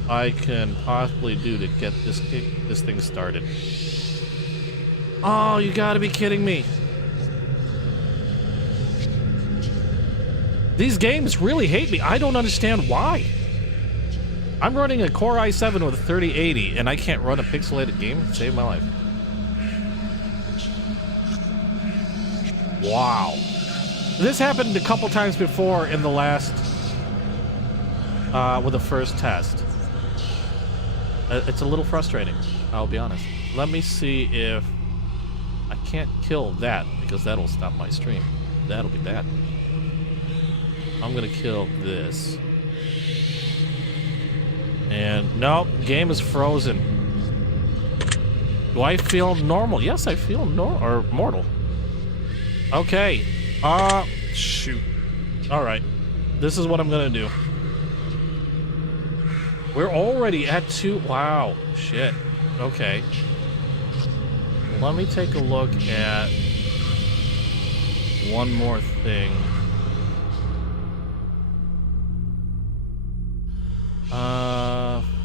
I can possibly do to get this thing started. Oh, you gotta be kidding me. These games really hate me. I don't understand why. I'm running a Core i7 with a 3080, and I can't run a pixelated game to save my life. Wow. This happened a couple times before in the last... with the first test. It's a little frustrating, I'll be honest. Let me see if... I can't kill that, because that'll stop my stream. That'll be bad. I'm gonna kill this. And nope, game is frozen. Do I feel normal? Yes, I feel mortal. Okay. Shoot. All right. This is what I'm gonna do. We're already at 2. Wow. Shit. Okay. Let me take a look at one more thing.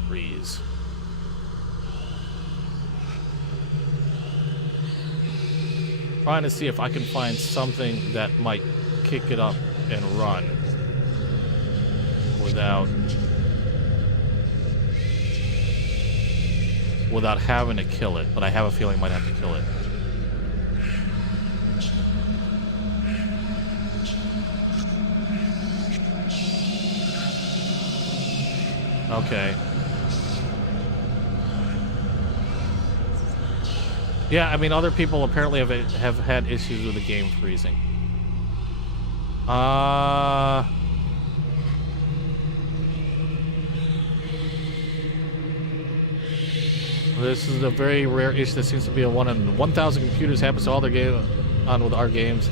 Freeze. Trying to see if I can find something that might kick it up and run without having to kill it, but I have a feeling I might have to kill it. Okay. Yeah, I mean, other people apparently have had issues with the game freezing. This is a very rare issue that seems to be a 1 in 1,000 computers happens to all their game on with our games.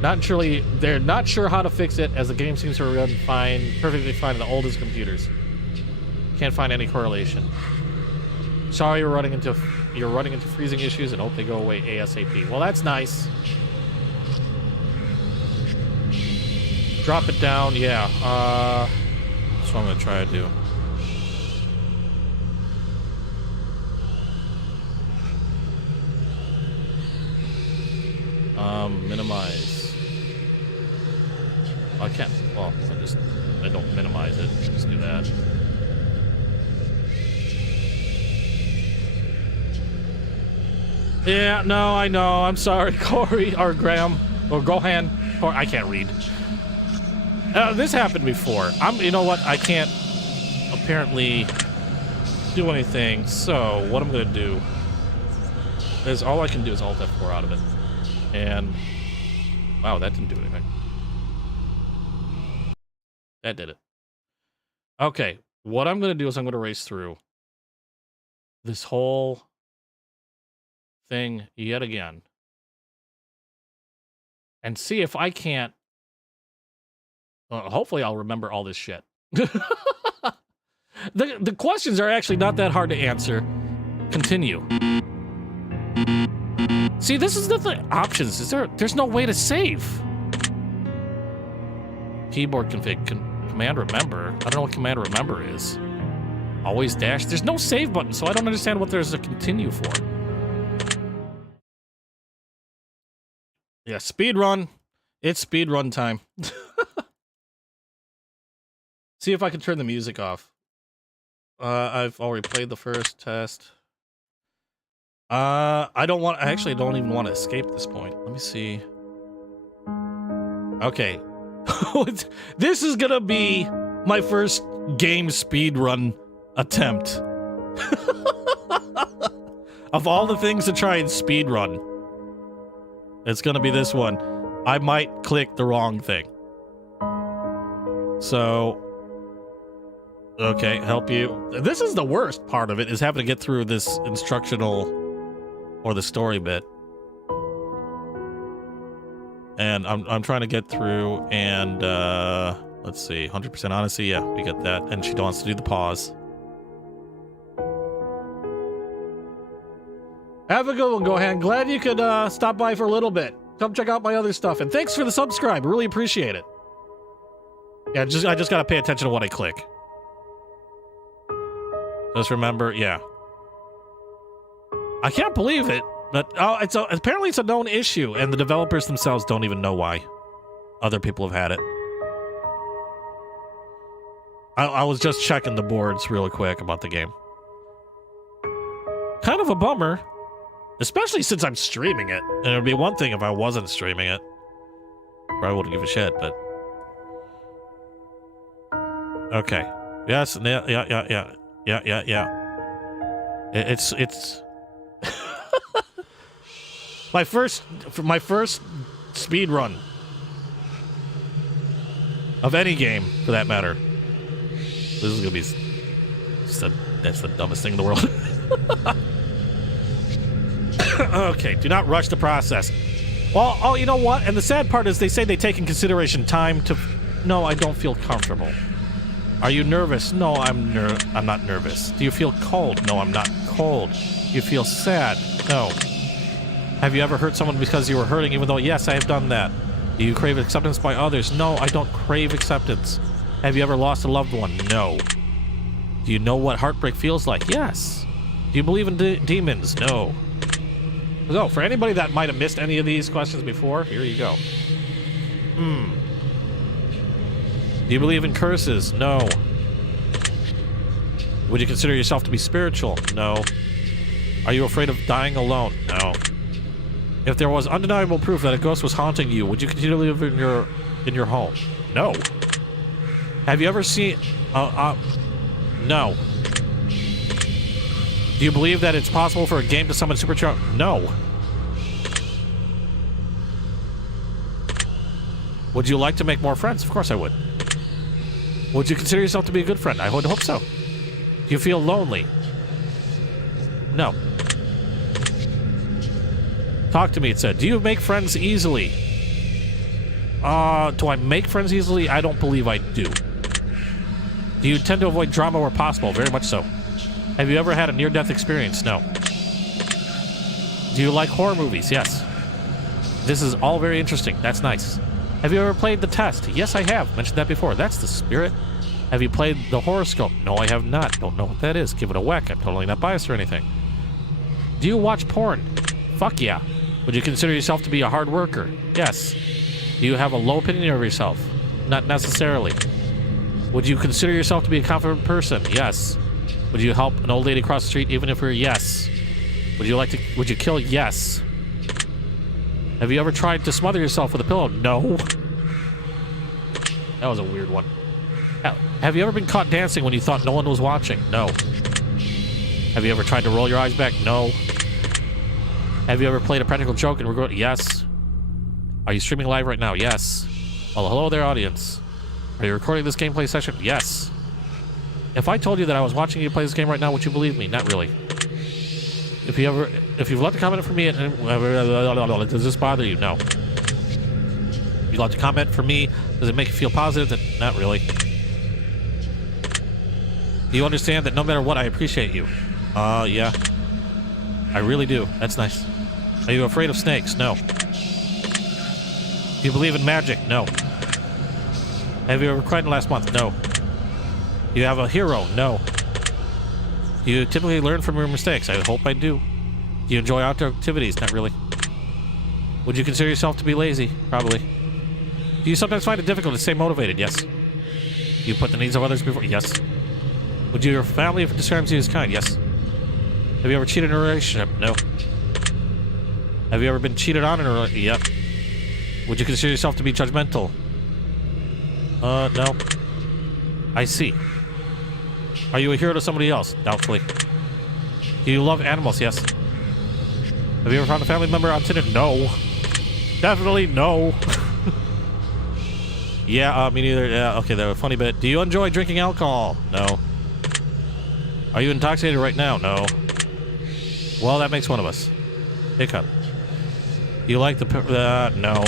They're not sure how to fix it, as the game seems to run perfectly fine in the oldest computers. Can't find any correlation. Sorry, you're running into freezing issues, and hope they go away ASAP. Well, that's nice. Drop it down, yeah. That's what I'm gonna try to do. Minimize. I can't. Well, I don't minimize it. Just do that. Yeah, no, I know. I'm sorry, Corey or Graham or Gohan. Or I can't read. This happened before. You know what? I can't apparently do anything. So what I'm gonna do is all I can do is Alt F4 out of it. And wow, that didn't do anything. That did it. Okay, what I'm gonna do is I'm gonna race through this whole thing yet again and see if I can't. Hopefully, I'll remember all this shit. The questions are actually not that hard to answer. Continue. See, this is the options. There's no way to save. Keyboard config. Command remember. I don't know what command remember is. Always dash. There's no save button, so I don't understand what there's a continue for. Yeah, speed run. It's speed run time. See if I can turn the music off. I've already played the first test. I actually don't even want to escape this point. Let me see. Okay. This is gonna be my first game speed run attempt. Of all the things to try and speed run, it's gonna be this one. I might click the wrong thing. So, okay, help you. This is the worst part of it, is having to get through this instructional or the story bit. And I'm trying to get through, and let's see, 100% honesty, yeah, we get that. And she wants to do the pause. Have a good one, Gohan. Glad you could stop by for a little bit. Come check out my other stuff, and thanks for the subscribe. I really appreciate it. Yeah, I just gotta pay attention to what I click. Just remember, yeah. I can't believe it, but apparently it's a known issue, and the developers themselves don't even know why. Other people have had it. I was just checking the boards real quick about the game. Kind of a bummer, especially since I'm streaming it. And it would be one thing if I wasn't streaming it. Probably wouldn't give a shit, but... Okay. Yes, yeah. It's... my first speed run of any game, for that matter. This is gonna be... That's the dumbest thing in the world. Okay, do not rush the process. Well, oh, you know what? And the sad part is they say they take in consideration time to No, I don't feel comfortable. Are you nervous? No, I'm not nervous. Do you feel cold? No, I'm not cold. Do you feel sad? No. Have you ever hurt someone because you were hurting, even though, yes, I have done that? Do you crave acceptance by others? No, I don't crave acceptance. Have you ever lost a loved one? No. Do you know what heartbreak feels like? Yes. Do you believe in demons? No. So, for anybody that might have missed any of these questions before, here you go. Do you believe in curses? No. Would you consider yourself to be spiritual? No. Are you afraid of dying alone? No. If there was undeniable proof that a ghost was haunting you, would you continue to live in your home? No. Have you ever seen... no. Do you believe that it's possible for a game to summon supercharge? No. Would you like to make more friends? Of course I would. Would you consider yourself to be a good friend? I would hope so. Do you feel lonely? No. Talk to me, it said. Do you make friends easily? Do I make friends easily? I don't believe I do. Do you tend to avoid drama where possible? Very much so. Have you ever had a near-death experience? No. Do you like horror movies? Yes. This is all very interesting. That's nice. Have you ever played the test? Yes, I have. Mentioned that before. That's the spirit. Have you played the horoscope? No, I have not. Don't know what that is. Give it a whack. I'm totally not biased or anything. Do you watch porn? Fuck yeah. Would you consider yourself to be a hard worker? Yes. Do you have a low opinion of yourself? Not necessarily. Would you consider yourself to be a confident person? Yes. Would you help an old lady cross the street even if you're yes? Would you kill? Yes. Have you ever tried to smother yourself with a pillow? No. That was a weird one. Have you ever been caught dancing when you thought no one was watching? No. Have you ever tried to roll your eyes back? No. Have you ever played a practical joke and regret? Yes. Are you streaming live right now? Yes. Well, hello there, audience. Are you recording this gameplay session? Yes. If I told you that I was watching you play this game right now, would you believe me? Not really. If you've left a comment for me, does this bother you? No. If you left a comment for me, does it make you feel positive? Not really. Do you understand that no matter what, I appreciate you? Yeah. I really do. That's nice. Are you afraid of snakes? No. Do you believe in magic? No. Have you ever cried in the last month? No. Do you have a hero? No. Do you typically learn from your mistakes? I hope I do. Do you enjoy outdoor activities? Not really. Would you consider yourself to be lazy? Probably. Do you sometimes find it difficult to stay motivated? Yes. Do you put the needs of others before? Yes. Would your family describe you as kind? Yes. Have you ever cheated in a relationship? No. Have you ever been cheated on in a relationship? Yep. Would you consider yourself to be judgmental? No. I see. Are you a hero to somebody else? Doubtfully. Do you love animals? Yes. Have you ever found a family member on Tinder? No. Definitely no. Yeah, me neither. Yeah, okay, that was a funny bit. Do you enjoy drinking alcohol? No. Are you intoxicated right now? No. Well, that makes one of us. Hiccup. Do you like the... no.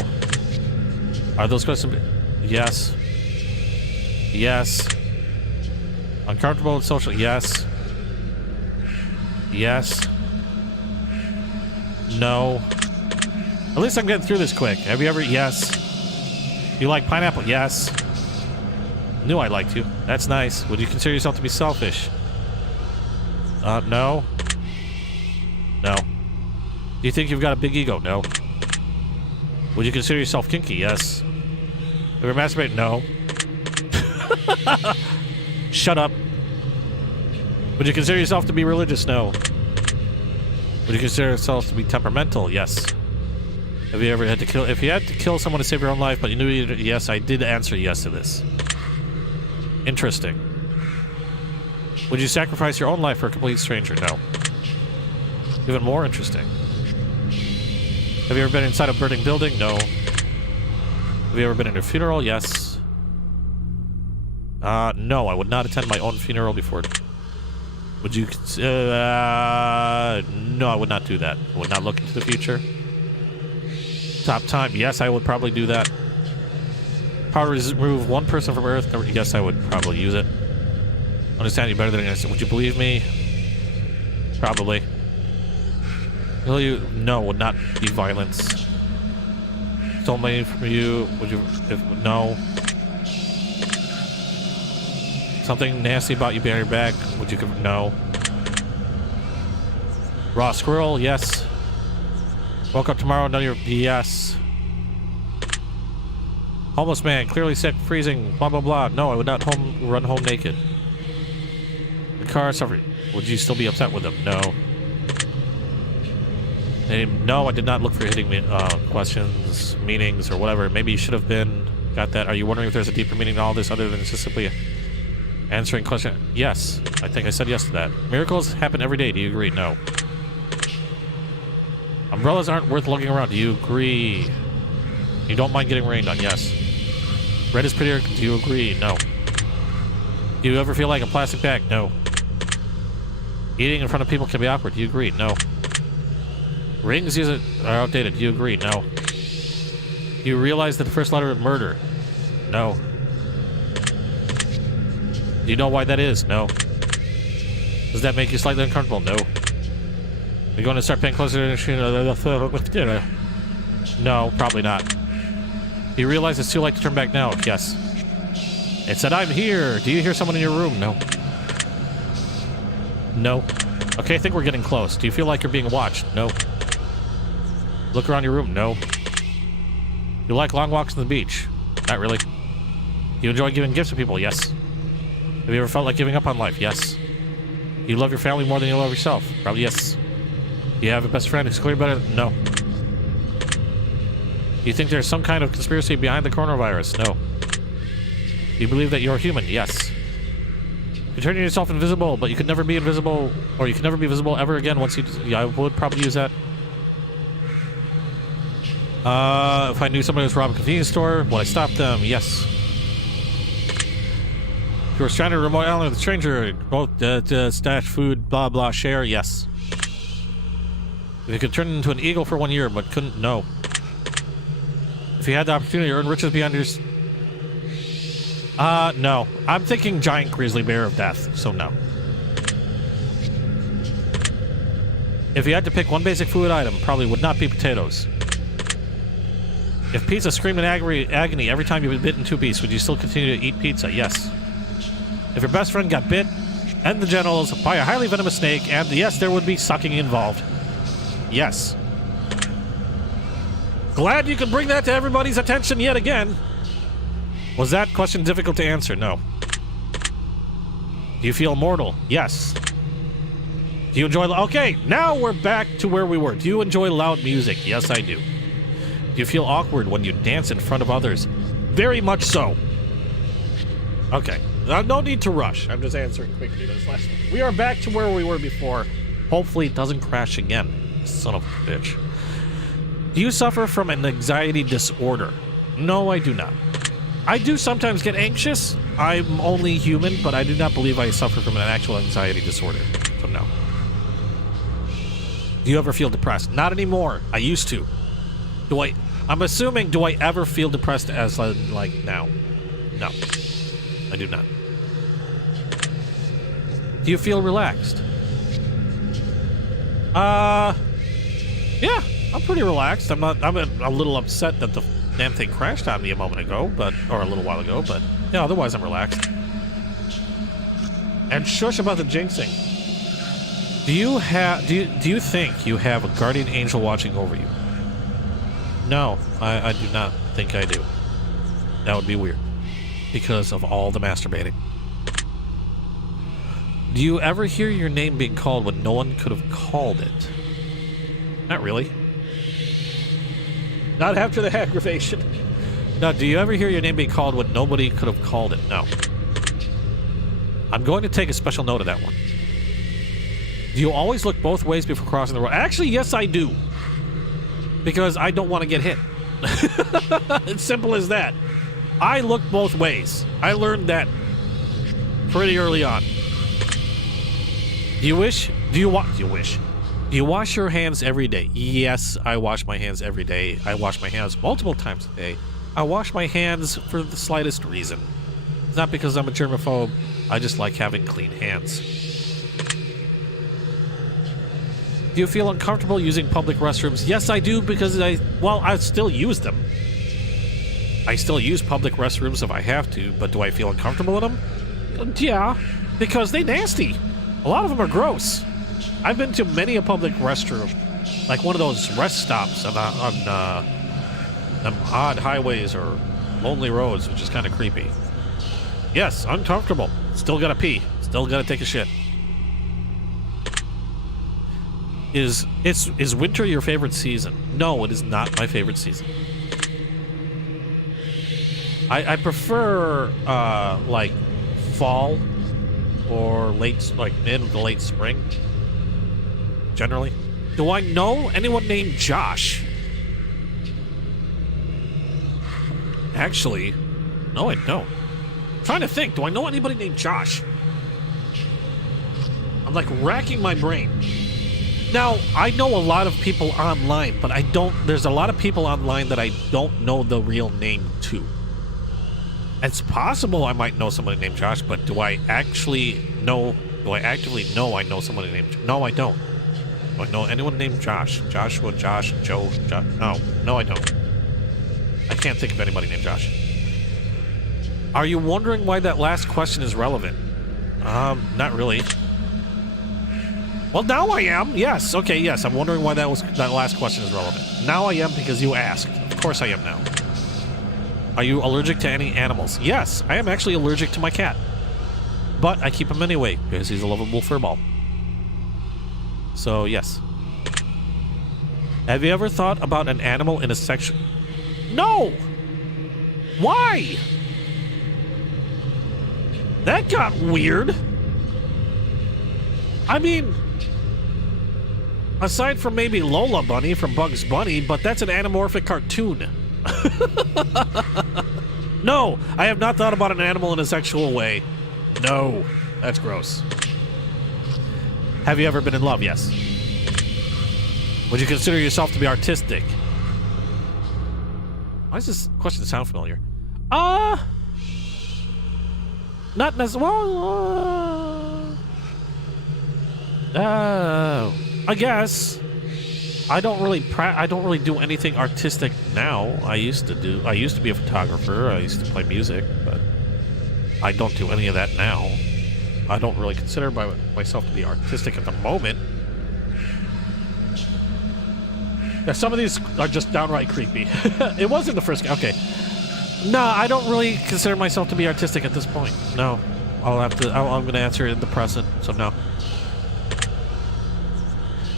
Are those questions... Yes. Yes. Uncomfortable and social? Yes. Yes. No. At least I'm getting through this quick. Have you ever... Yes. Do you like pineapple? Yes. Knew I liked you. That's nice. Would you consider yourself to be selfish? No. No. Do you think you've got a big ego? No. Would you consider yourself kinky? Yes. Have you ever masturbated? No. Shut up. Would you consider yourself to be religious? No. Would you consider yourself to be temperamental? Yes. Have you ever had to kill... If you had to kill someone to save your own life, but you knew you... Yes, I did answer yes to this. Interesting. Would you sacrifice your own life for a complete stranger? No. Even more interesting. Have you ever been inside a burning building? No. Have you ever been in a funeral? Yes. No, I would not attend my own funeral before. Would you... no, I would not do that. I would not look into the future. Top time. Yes, I would probably do that. Power to remove one person from Earth. Yes, I would probably use it. Understand you better than I said. Would you believe me? Probably. Will you? No, would not be violence. Stole money from you. Would you? No. Something nasty about you behind your back. Would you? No. Raw squirrel. Yes. Woke up tomorrow. None of your. Yes. Homeless man. Clearly sick. Freezing. Blah blah blah. No, I would not run home naked. The car suffered. Would you still be upset with him? No. No, I did not look for hitting me questions, meanings, or whatever. Maybe you should have been. Got that. Are you wondering if there's a deeper meaning to all this other than just simply answering questions? Yes. I think I said yes to that. Miracles happen every day. Do you agree? No. Umbrellas aren't worth lugging around. Do you agree? You don't mind getting rained on? Yes. Red is prettier. Do you agree? No. Do you ever feel like a plastic bag? No. Eating in front of people can be awkward. Do you agree? No. Rings are outdated. Do you agree? No. Do you realize that the first letter of murder? No. Do you know why that is? No. Does that make you slightly uncomfortable? No. You're going to start paying closer attention? No, probably not. Do you realize it's too late to turn back now? Yes. It said, I'm here. Do you hear someone in your room? No. No. Okay, I think we're getting close. Do you feel like you're being watched? No. Look around your room? No. You like long walks on the beach? Not really. Do you enjoy giving gifts to people? Yes. Have you ever felt like giving up on life? Yes. You love your family more than you love yourself? Probably yes. Do you have a best friend who's clearly better? No. Do you think there's some kind of conspiracy behind the coronavirus? No. Do you believe that you're human? Yes. You turn yourself invisible, but you could never be invisible, or you could never be visible ever again once you... Yeah, I would probably use that. If I knew somebody was robbing a convenience store, would I stop them? Yes. If you were stranded on a remote island with a stranger, both stash food, blah blah, share? Yes. If you could turn into an eagle for 1 year, but couldn't? No. If you had the opportunity to earn riches beyond your... no. I'm thinking giant grizzly bear of death, so no. If you had to pick one basic food item, probably would not be potatoes. If pizza screamed in agony every time you were bitten 2 pieces, would you still continue to eat pizza? Yes. If your best friend got bit and the genitals by a highly venomous snake, and yes, there would be sucking involved. Yes. Glad you could bring that to everybody's attention yet again. Was that question difficult to answer? No. Do you feel immortal? Yes. Do you enjoy... Okay, now we're back to where we were. Do you enjoy loud music? Yes, I do. Do you feel awkward when you dance in front of others? Very much so. Okay. No need to rush. I'm just answering quickly this last one. We are back to where we were before. Hopefully it doesn't crash again. Son of a bitch. Do you suffer from an anxiety disorder? No, I do not. I do sometimes get anxious. I'm only human, but I do not believe I suffer from an actual anxiety disorder. So no. Do you ever feel depressed? Not anymore. I used to. I'm assuming, do I ever feel depressed as like now? No. I do not. Do you feel relaxed? Yeah, I'm pretty relaxed. I'm a little upset that the damn thing crashed on me a moment ago, or a little while ago, but yeah, otherwise I'm relaxed. And shush about the jinxing. Do you think you have a guardian angel watching over you? No, I do not think I do. That would be weird. Because of all the masturbating. Do you ever hear your name being called when no one could have called it? Not really. Not after the aggravation. No, do you ever hear your name being called when nobody could have called it? No. I'm going to take a special note of that one. Do you always look both ways before crossing the road? Actually, yes, I do. Because I don't want to get hit. It's simple as that. I look both ways. I learned that pretty early on. Do you wash your hands every day? Yes, I wash my hands every day. I wash my hands multiple times a day. I wash my hands for the slightest reason. It's not because I'm a germaphobe. I just like having clean hands. Do you feel uncomfortable using public restrooms? Yes, I do, because I still use them. I still use public restrooms if I have to, but do I feel uncomfortable in them? Yeah, because they nasty. A lot of them are gross. I've been to many a public restroom, like one of those rest stops on them odd highways or lonely roads, which is kind of creepy. Yes, uncomfortable. Still gotta pee. Still gotta take a shit. Is winter your favorite season? No, it is not my favorite season. I prefer like fall or mid to late spring. Generally. Do I know anyone named Josh? Actually, no, I don't. I'm trying to think. Do I know anybody named Josh? I'm like racking my brain. Now, I know a lot of people online, but there's a lot of people online that I don't know the real name to. It's possible I might know somebody named Josh, but do I actively know I know somebody named... No, I don't. Do I know anyone named Josh? Joshua, Josh, Joe, Josh? No, I don't. I can't think of anybody named Josh. Are you wondering why that last question is relevant? Not really. Well, now I am. Yes. Okay, yes. I'm wondering why that last question is relevant. Now I am because you asked. Of course I am now. Are you allergic to any animals? Yes, I am actually allergic to my cat. But I keep him anyway because he's a lovable furball. So, yes. Have you ever thought about an animal in a section? No! Why? That got weird. I mean... aside from maybe Lola Bunny from Bugs Bunny, but that's an anamorphic cartoon. No, I have not thought about an animal in a sexual way. No, that's gross. Have you ever been in love? Yes. Would you consider yourself to be artistic? Why does this question sound familiar? Not necessarily. I guess. I don't really do anything artistic now. I used to be a photographer. I used to play music, but I don't do any of that now. I don't really consider myself to be artistic at the moment. Yeah, some of these are just downright creepy. It wasn't the first. Okay. No, I don't really consider myself to be artistic at this point. No. I'm going to answer it in the present, so no.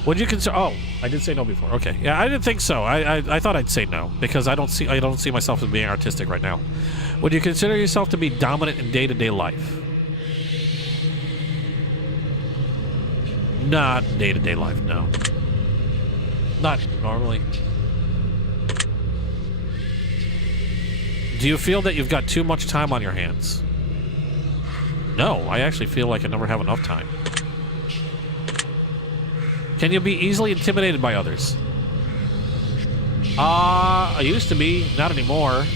Would you consider... Oh, I did say no before. Okay. Yeah, I didn't think so. I thought I'd say no, because I don't see myself as being artistic right now. Would you consider yourself to be dominant in day-to-day life? Not day-to-day life, no. Not normally. Do you feel that you've got too much time on your hands? No, I actually feel like I never have enough time. Can you be easily intimidated by others? I used to be, not anymore.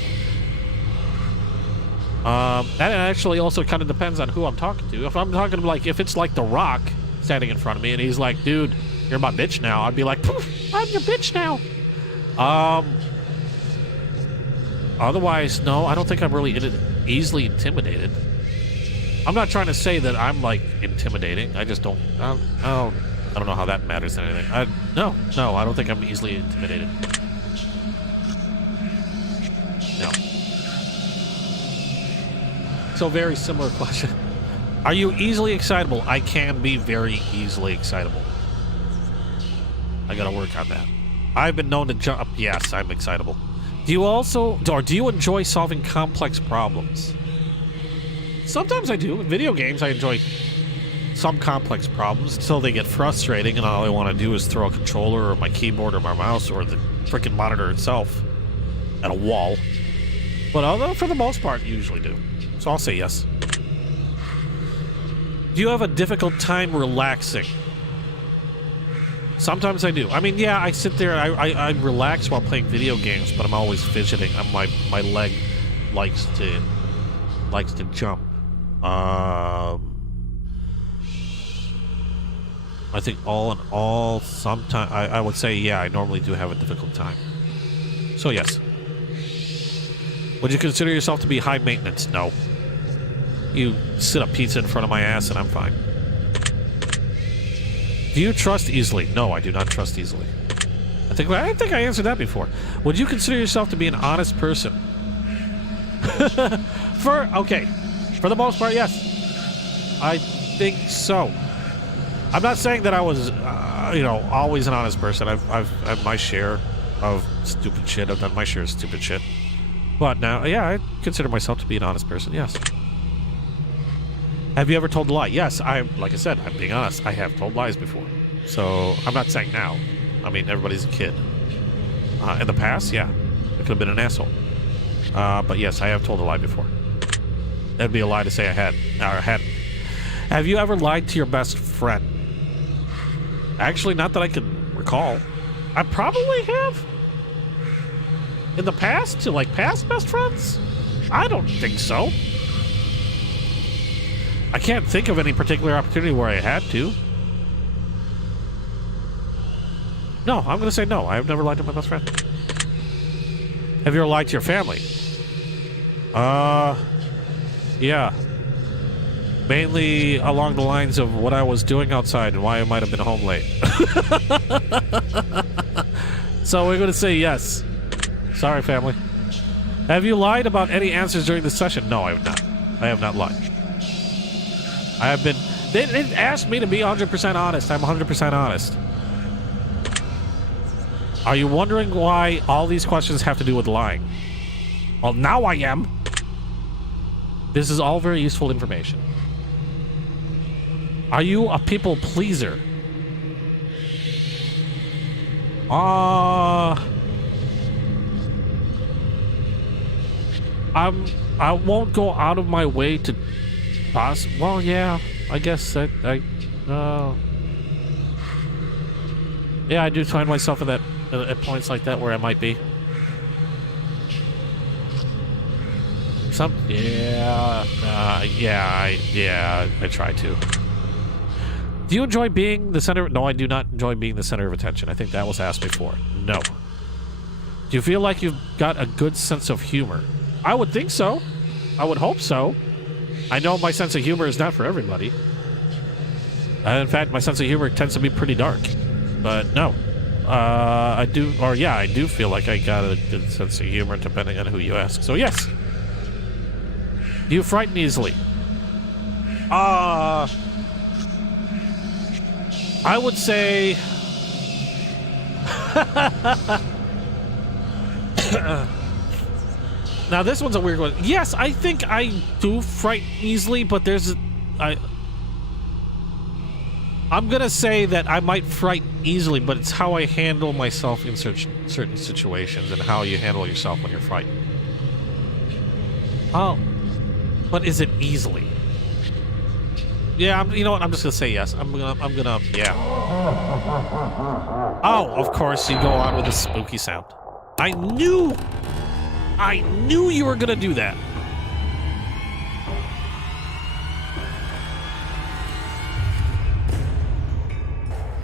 That actually also kind of depends on who I'm talking to. If I'm talking if it's like The Rock standing in front of me and he's like, dude, you're my bitch now, I'd be like, poof, I'm your bitch now. Otherwise, no, I don't think I'm really easily intimidated. I'm not trying to say that I'm like intimidating. I just don't. I don't know how that matters to anything. No, I don't think I'm easily intimidated. No. So very similar question. Are you easily excitable? I can be very easily excitable. I gotta work on that. I've been known to jump. Yes, I'm excitable. Do you enjoy solving complex problems? Sometimes I do. In video games, I enjoy some complex problems until they get frustrating and all I want to do is throw a controller or my keyboard or my mouse or the freaking monitor itself at a wall. But for the most part, usually do. So I'll say yes. Do you have a difficult time relaxing? Sometimes I do. I mean, yeah, I sit there and I relax while playing video games, but I'm always fidgeting. My leg likes to jump. I think all in all, sometimes I would say, yeah, I normally do have a difficult time. So yes. Would you consider yourself to be high maintenance? No. You sit a pizza in front of my ass and I'm fine. Do you trust easily? No, I do not trust easily. I think I answered that before. Would you consider yourself to be an honest person? Okay. For the most part, yes. I think so. I'm not saying that I was, always an honest person. I've had my share of stupid shit. I've done my share of stupid shit. But now, yeah, I consider myself to be an honest person, yes. Have you ever told a lie? Yes, like I said, I'm being honest. I have told lies before. So, I'm not saying now. I mean, everybody's a kid. In the past, yeah. I could have been an asshole. But yes, I have told a lie before. That'd be a lie to say I had, or hadn't. Have you ever lied to your best friend? Actually, not that I can recall. I probably have. In the past? To, like, past best friends? I don't think so. I can't think of any particular opportunity where I had to. No, I'm going to say no. I have never lied to my best friend. Have you ever lied to your family? Yeah. Mainly along the lines of what I was doing outside and why I might have been home late. So we're going to say yes. Sorry, family. Have you lied about any answers during the session? No, I have not. I have not lied. I have been... They asked me to be 100% honest. I'm 100% honest. Are you wondering why all these questions have to do with lying? Well, now I am. This is all very useful information. Are you a people pleaser? I won't go out of my way to pass. Well, yeah, I guess yeah, I do find myself in that at points like that where I might be. I try to. Do you enjoy being the center? No, I do not enjoy being the center of attention. I think that was asked before. No. Do you feel like you've got a good sense of humor? I would think so. I would hope so. I know my sense of humor is not for everybody. In fact, my sense of humor tends to be pretty dark. But no. I do feel like I got a good sense of humor depending on who you ask. So yes. Do you frighten easily? I would say... Now this one's a weird one. Yes, I think I do frighten easily, but I'm gonna say that I might frighten easily, but it's how I handle myself in certain situations and how you handle yourself when you're frightened. Oh, but is it easily? Yeah, you know what? I'm just gonna say yes. I'm gonna, yeah. Oh, of course, you go on with a spooky sound. I knew you were gonna do that.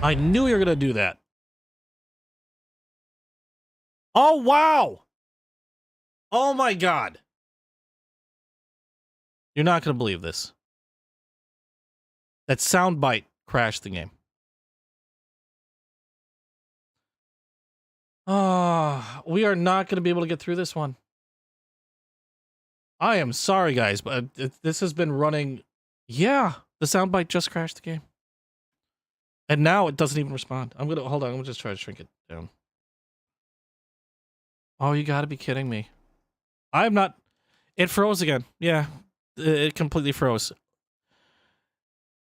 I knew you were gonna do that. Oh, wow. Oh my God. You're not gonna believe this. That soundbite crashed the game. We are not going to be able to get through this one. I am sorry, guys, but this has been running... Yeah, the soundbite just crashed the game. And now it doesn't even respond. Hold on, I'm going to just try to shrink it down. Oh, you gotta be kidding me. I'm not... It froze again. Yeah, it completely froze.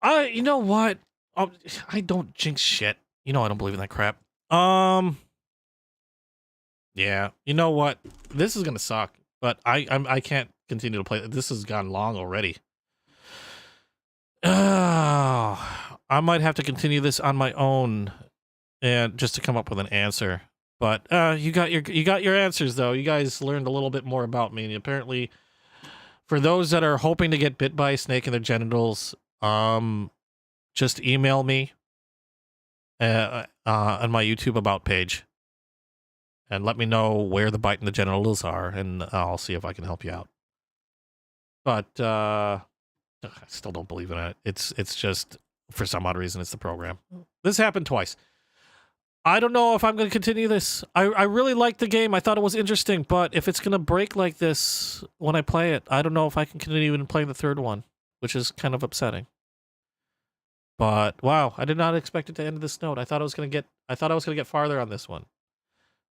You know what? I don't jinx shit. You know I don't believe in that crap. Yeah. You know what? This is gonna suck. But I can't continue to play. This has gone long already. I might have to continue this on my own and just to come up with an answer. But you got your answers though. You guys learned a little bit more about me, and apparently, for those that are hoping to get bit by a snake in their genitals, just email me on my YouTube About page, and let me know where the bite in the genitals are, and I'll see if I can help you out. But I still don't believe in it. It's just, for some odd reason, it's the program. This happened twice. I don't know if I'm going to continue this. I really liked the game. I thought it was interesting, but if it's going to break like this when I play it, I don't know if I can continue even playing the third one, which is kind of upsetting. But wow, I did not expect it to end this note. I thought I was going to get farther on this one.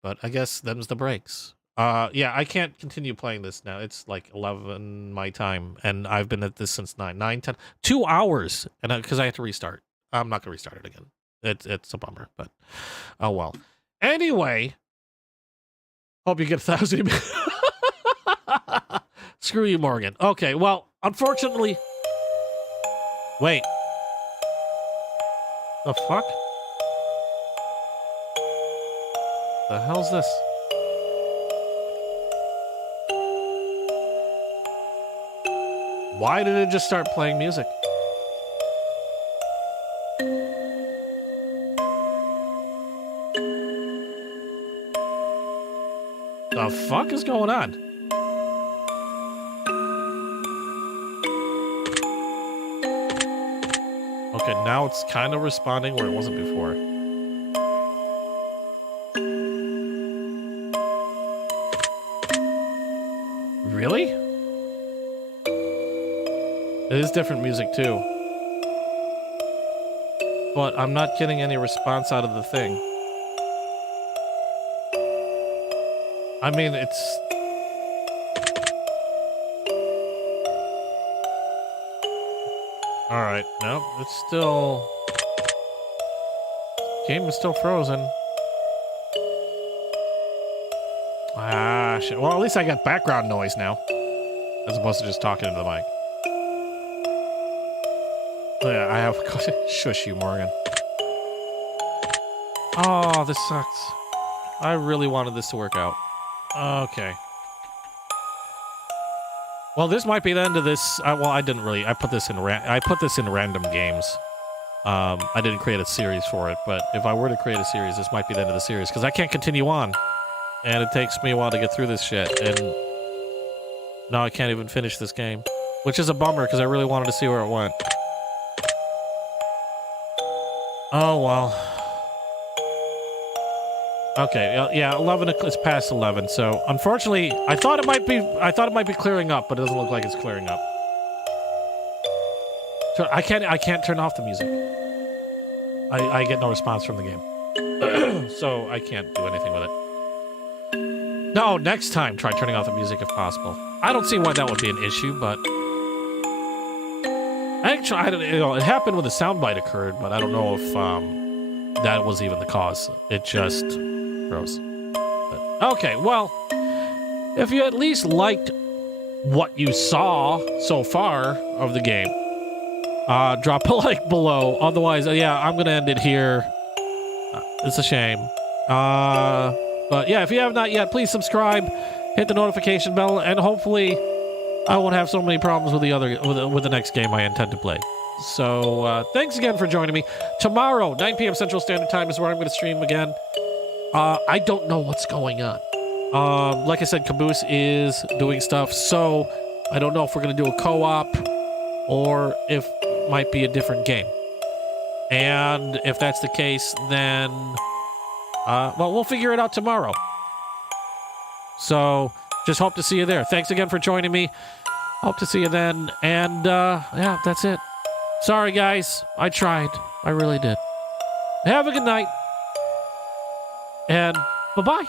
But I guess them's the breaks. Yeah, I can't continue playing this now. It's like 11 my time, and I've been at this since 9, 10, 2 hours, and because I have to restart. I'm not going to restart it again. It's a bummer, but oh well. Anyway, hope you get 1,000. Screw you, Morgan. Okay, well, unfortunately, wait. The fuck? The hell's this? Why did it just start playing music? The fuck is going on? Okay, now it's kind of responding where it wasn't before. Really? It is different music too. But I'm not getting any response out of the thing. I mean, it's... Alright, no, it's still... Game is still frozen. Ah, shit. Well, at least I got background noise now. As opposed to just talking into the mic. Oh, yeah, I have... Shush you, Morgan. Oh, this sucks. I really wanted this to work out. Okay. Well, this might be the end of this. Well, I didn't really. I put this in random games. I didn't create a series for it, but if I were to create a series, this might be the end of the series because I can't continue on, and it takes me a while to get through this shit, and now I can't even finish this game, which is a bummer because I really wanted to see where it went. Oh well. Okay, yeah, 11 is past 11. So, unfortunately, I thought it might be clearing up, but it doesn't look like it's clearing up. So I can't turn off the music. I get no response from the game. So I can't do anything with it. No, next time try turning off the music if possible. I don't see why that would be an issue, but actually, I don't, it happened when the soundbite occurred, but I don't know if that was even the cause. It just froze. But, okay, well, if you at least liked what you saw so far of the game, drop a like below. Otherwise, yeah, I'm gonna end it here. It's a shame. But yeah, if you have not yet, please subscribe, hit the notification bell, and hopefully I won't have so many problems with the next game I intend to play. So thanks again for joining me. Tomorrow, 9 p.m. Central Standard Time is where I'm going to stream again. I don't know what's going on. Like I said, Caboose is doing stuff, so I don't know if we're going to do a co-op or if it might be a different game. And if that's the case, then well, we'll figure it out tomorrow. So just hope to see you there. Thanks again for joining me. Hope to see you then. And yeah, that's it. Sorry, guys. I tried. I really did. Have a good night. And bye-bye.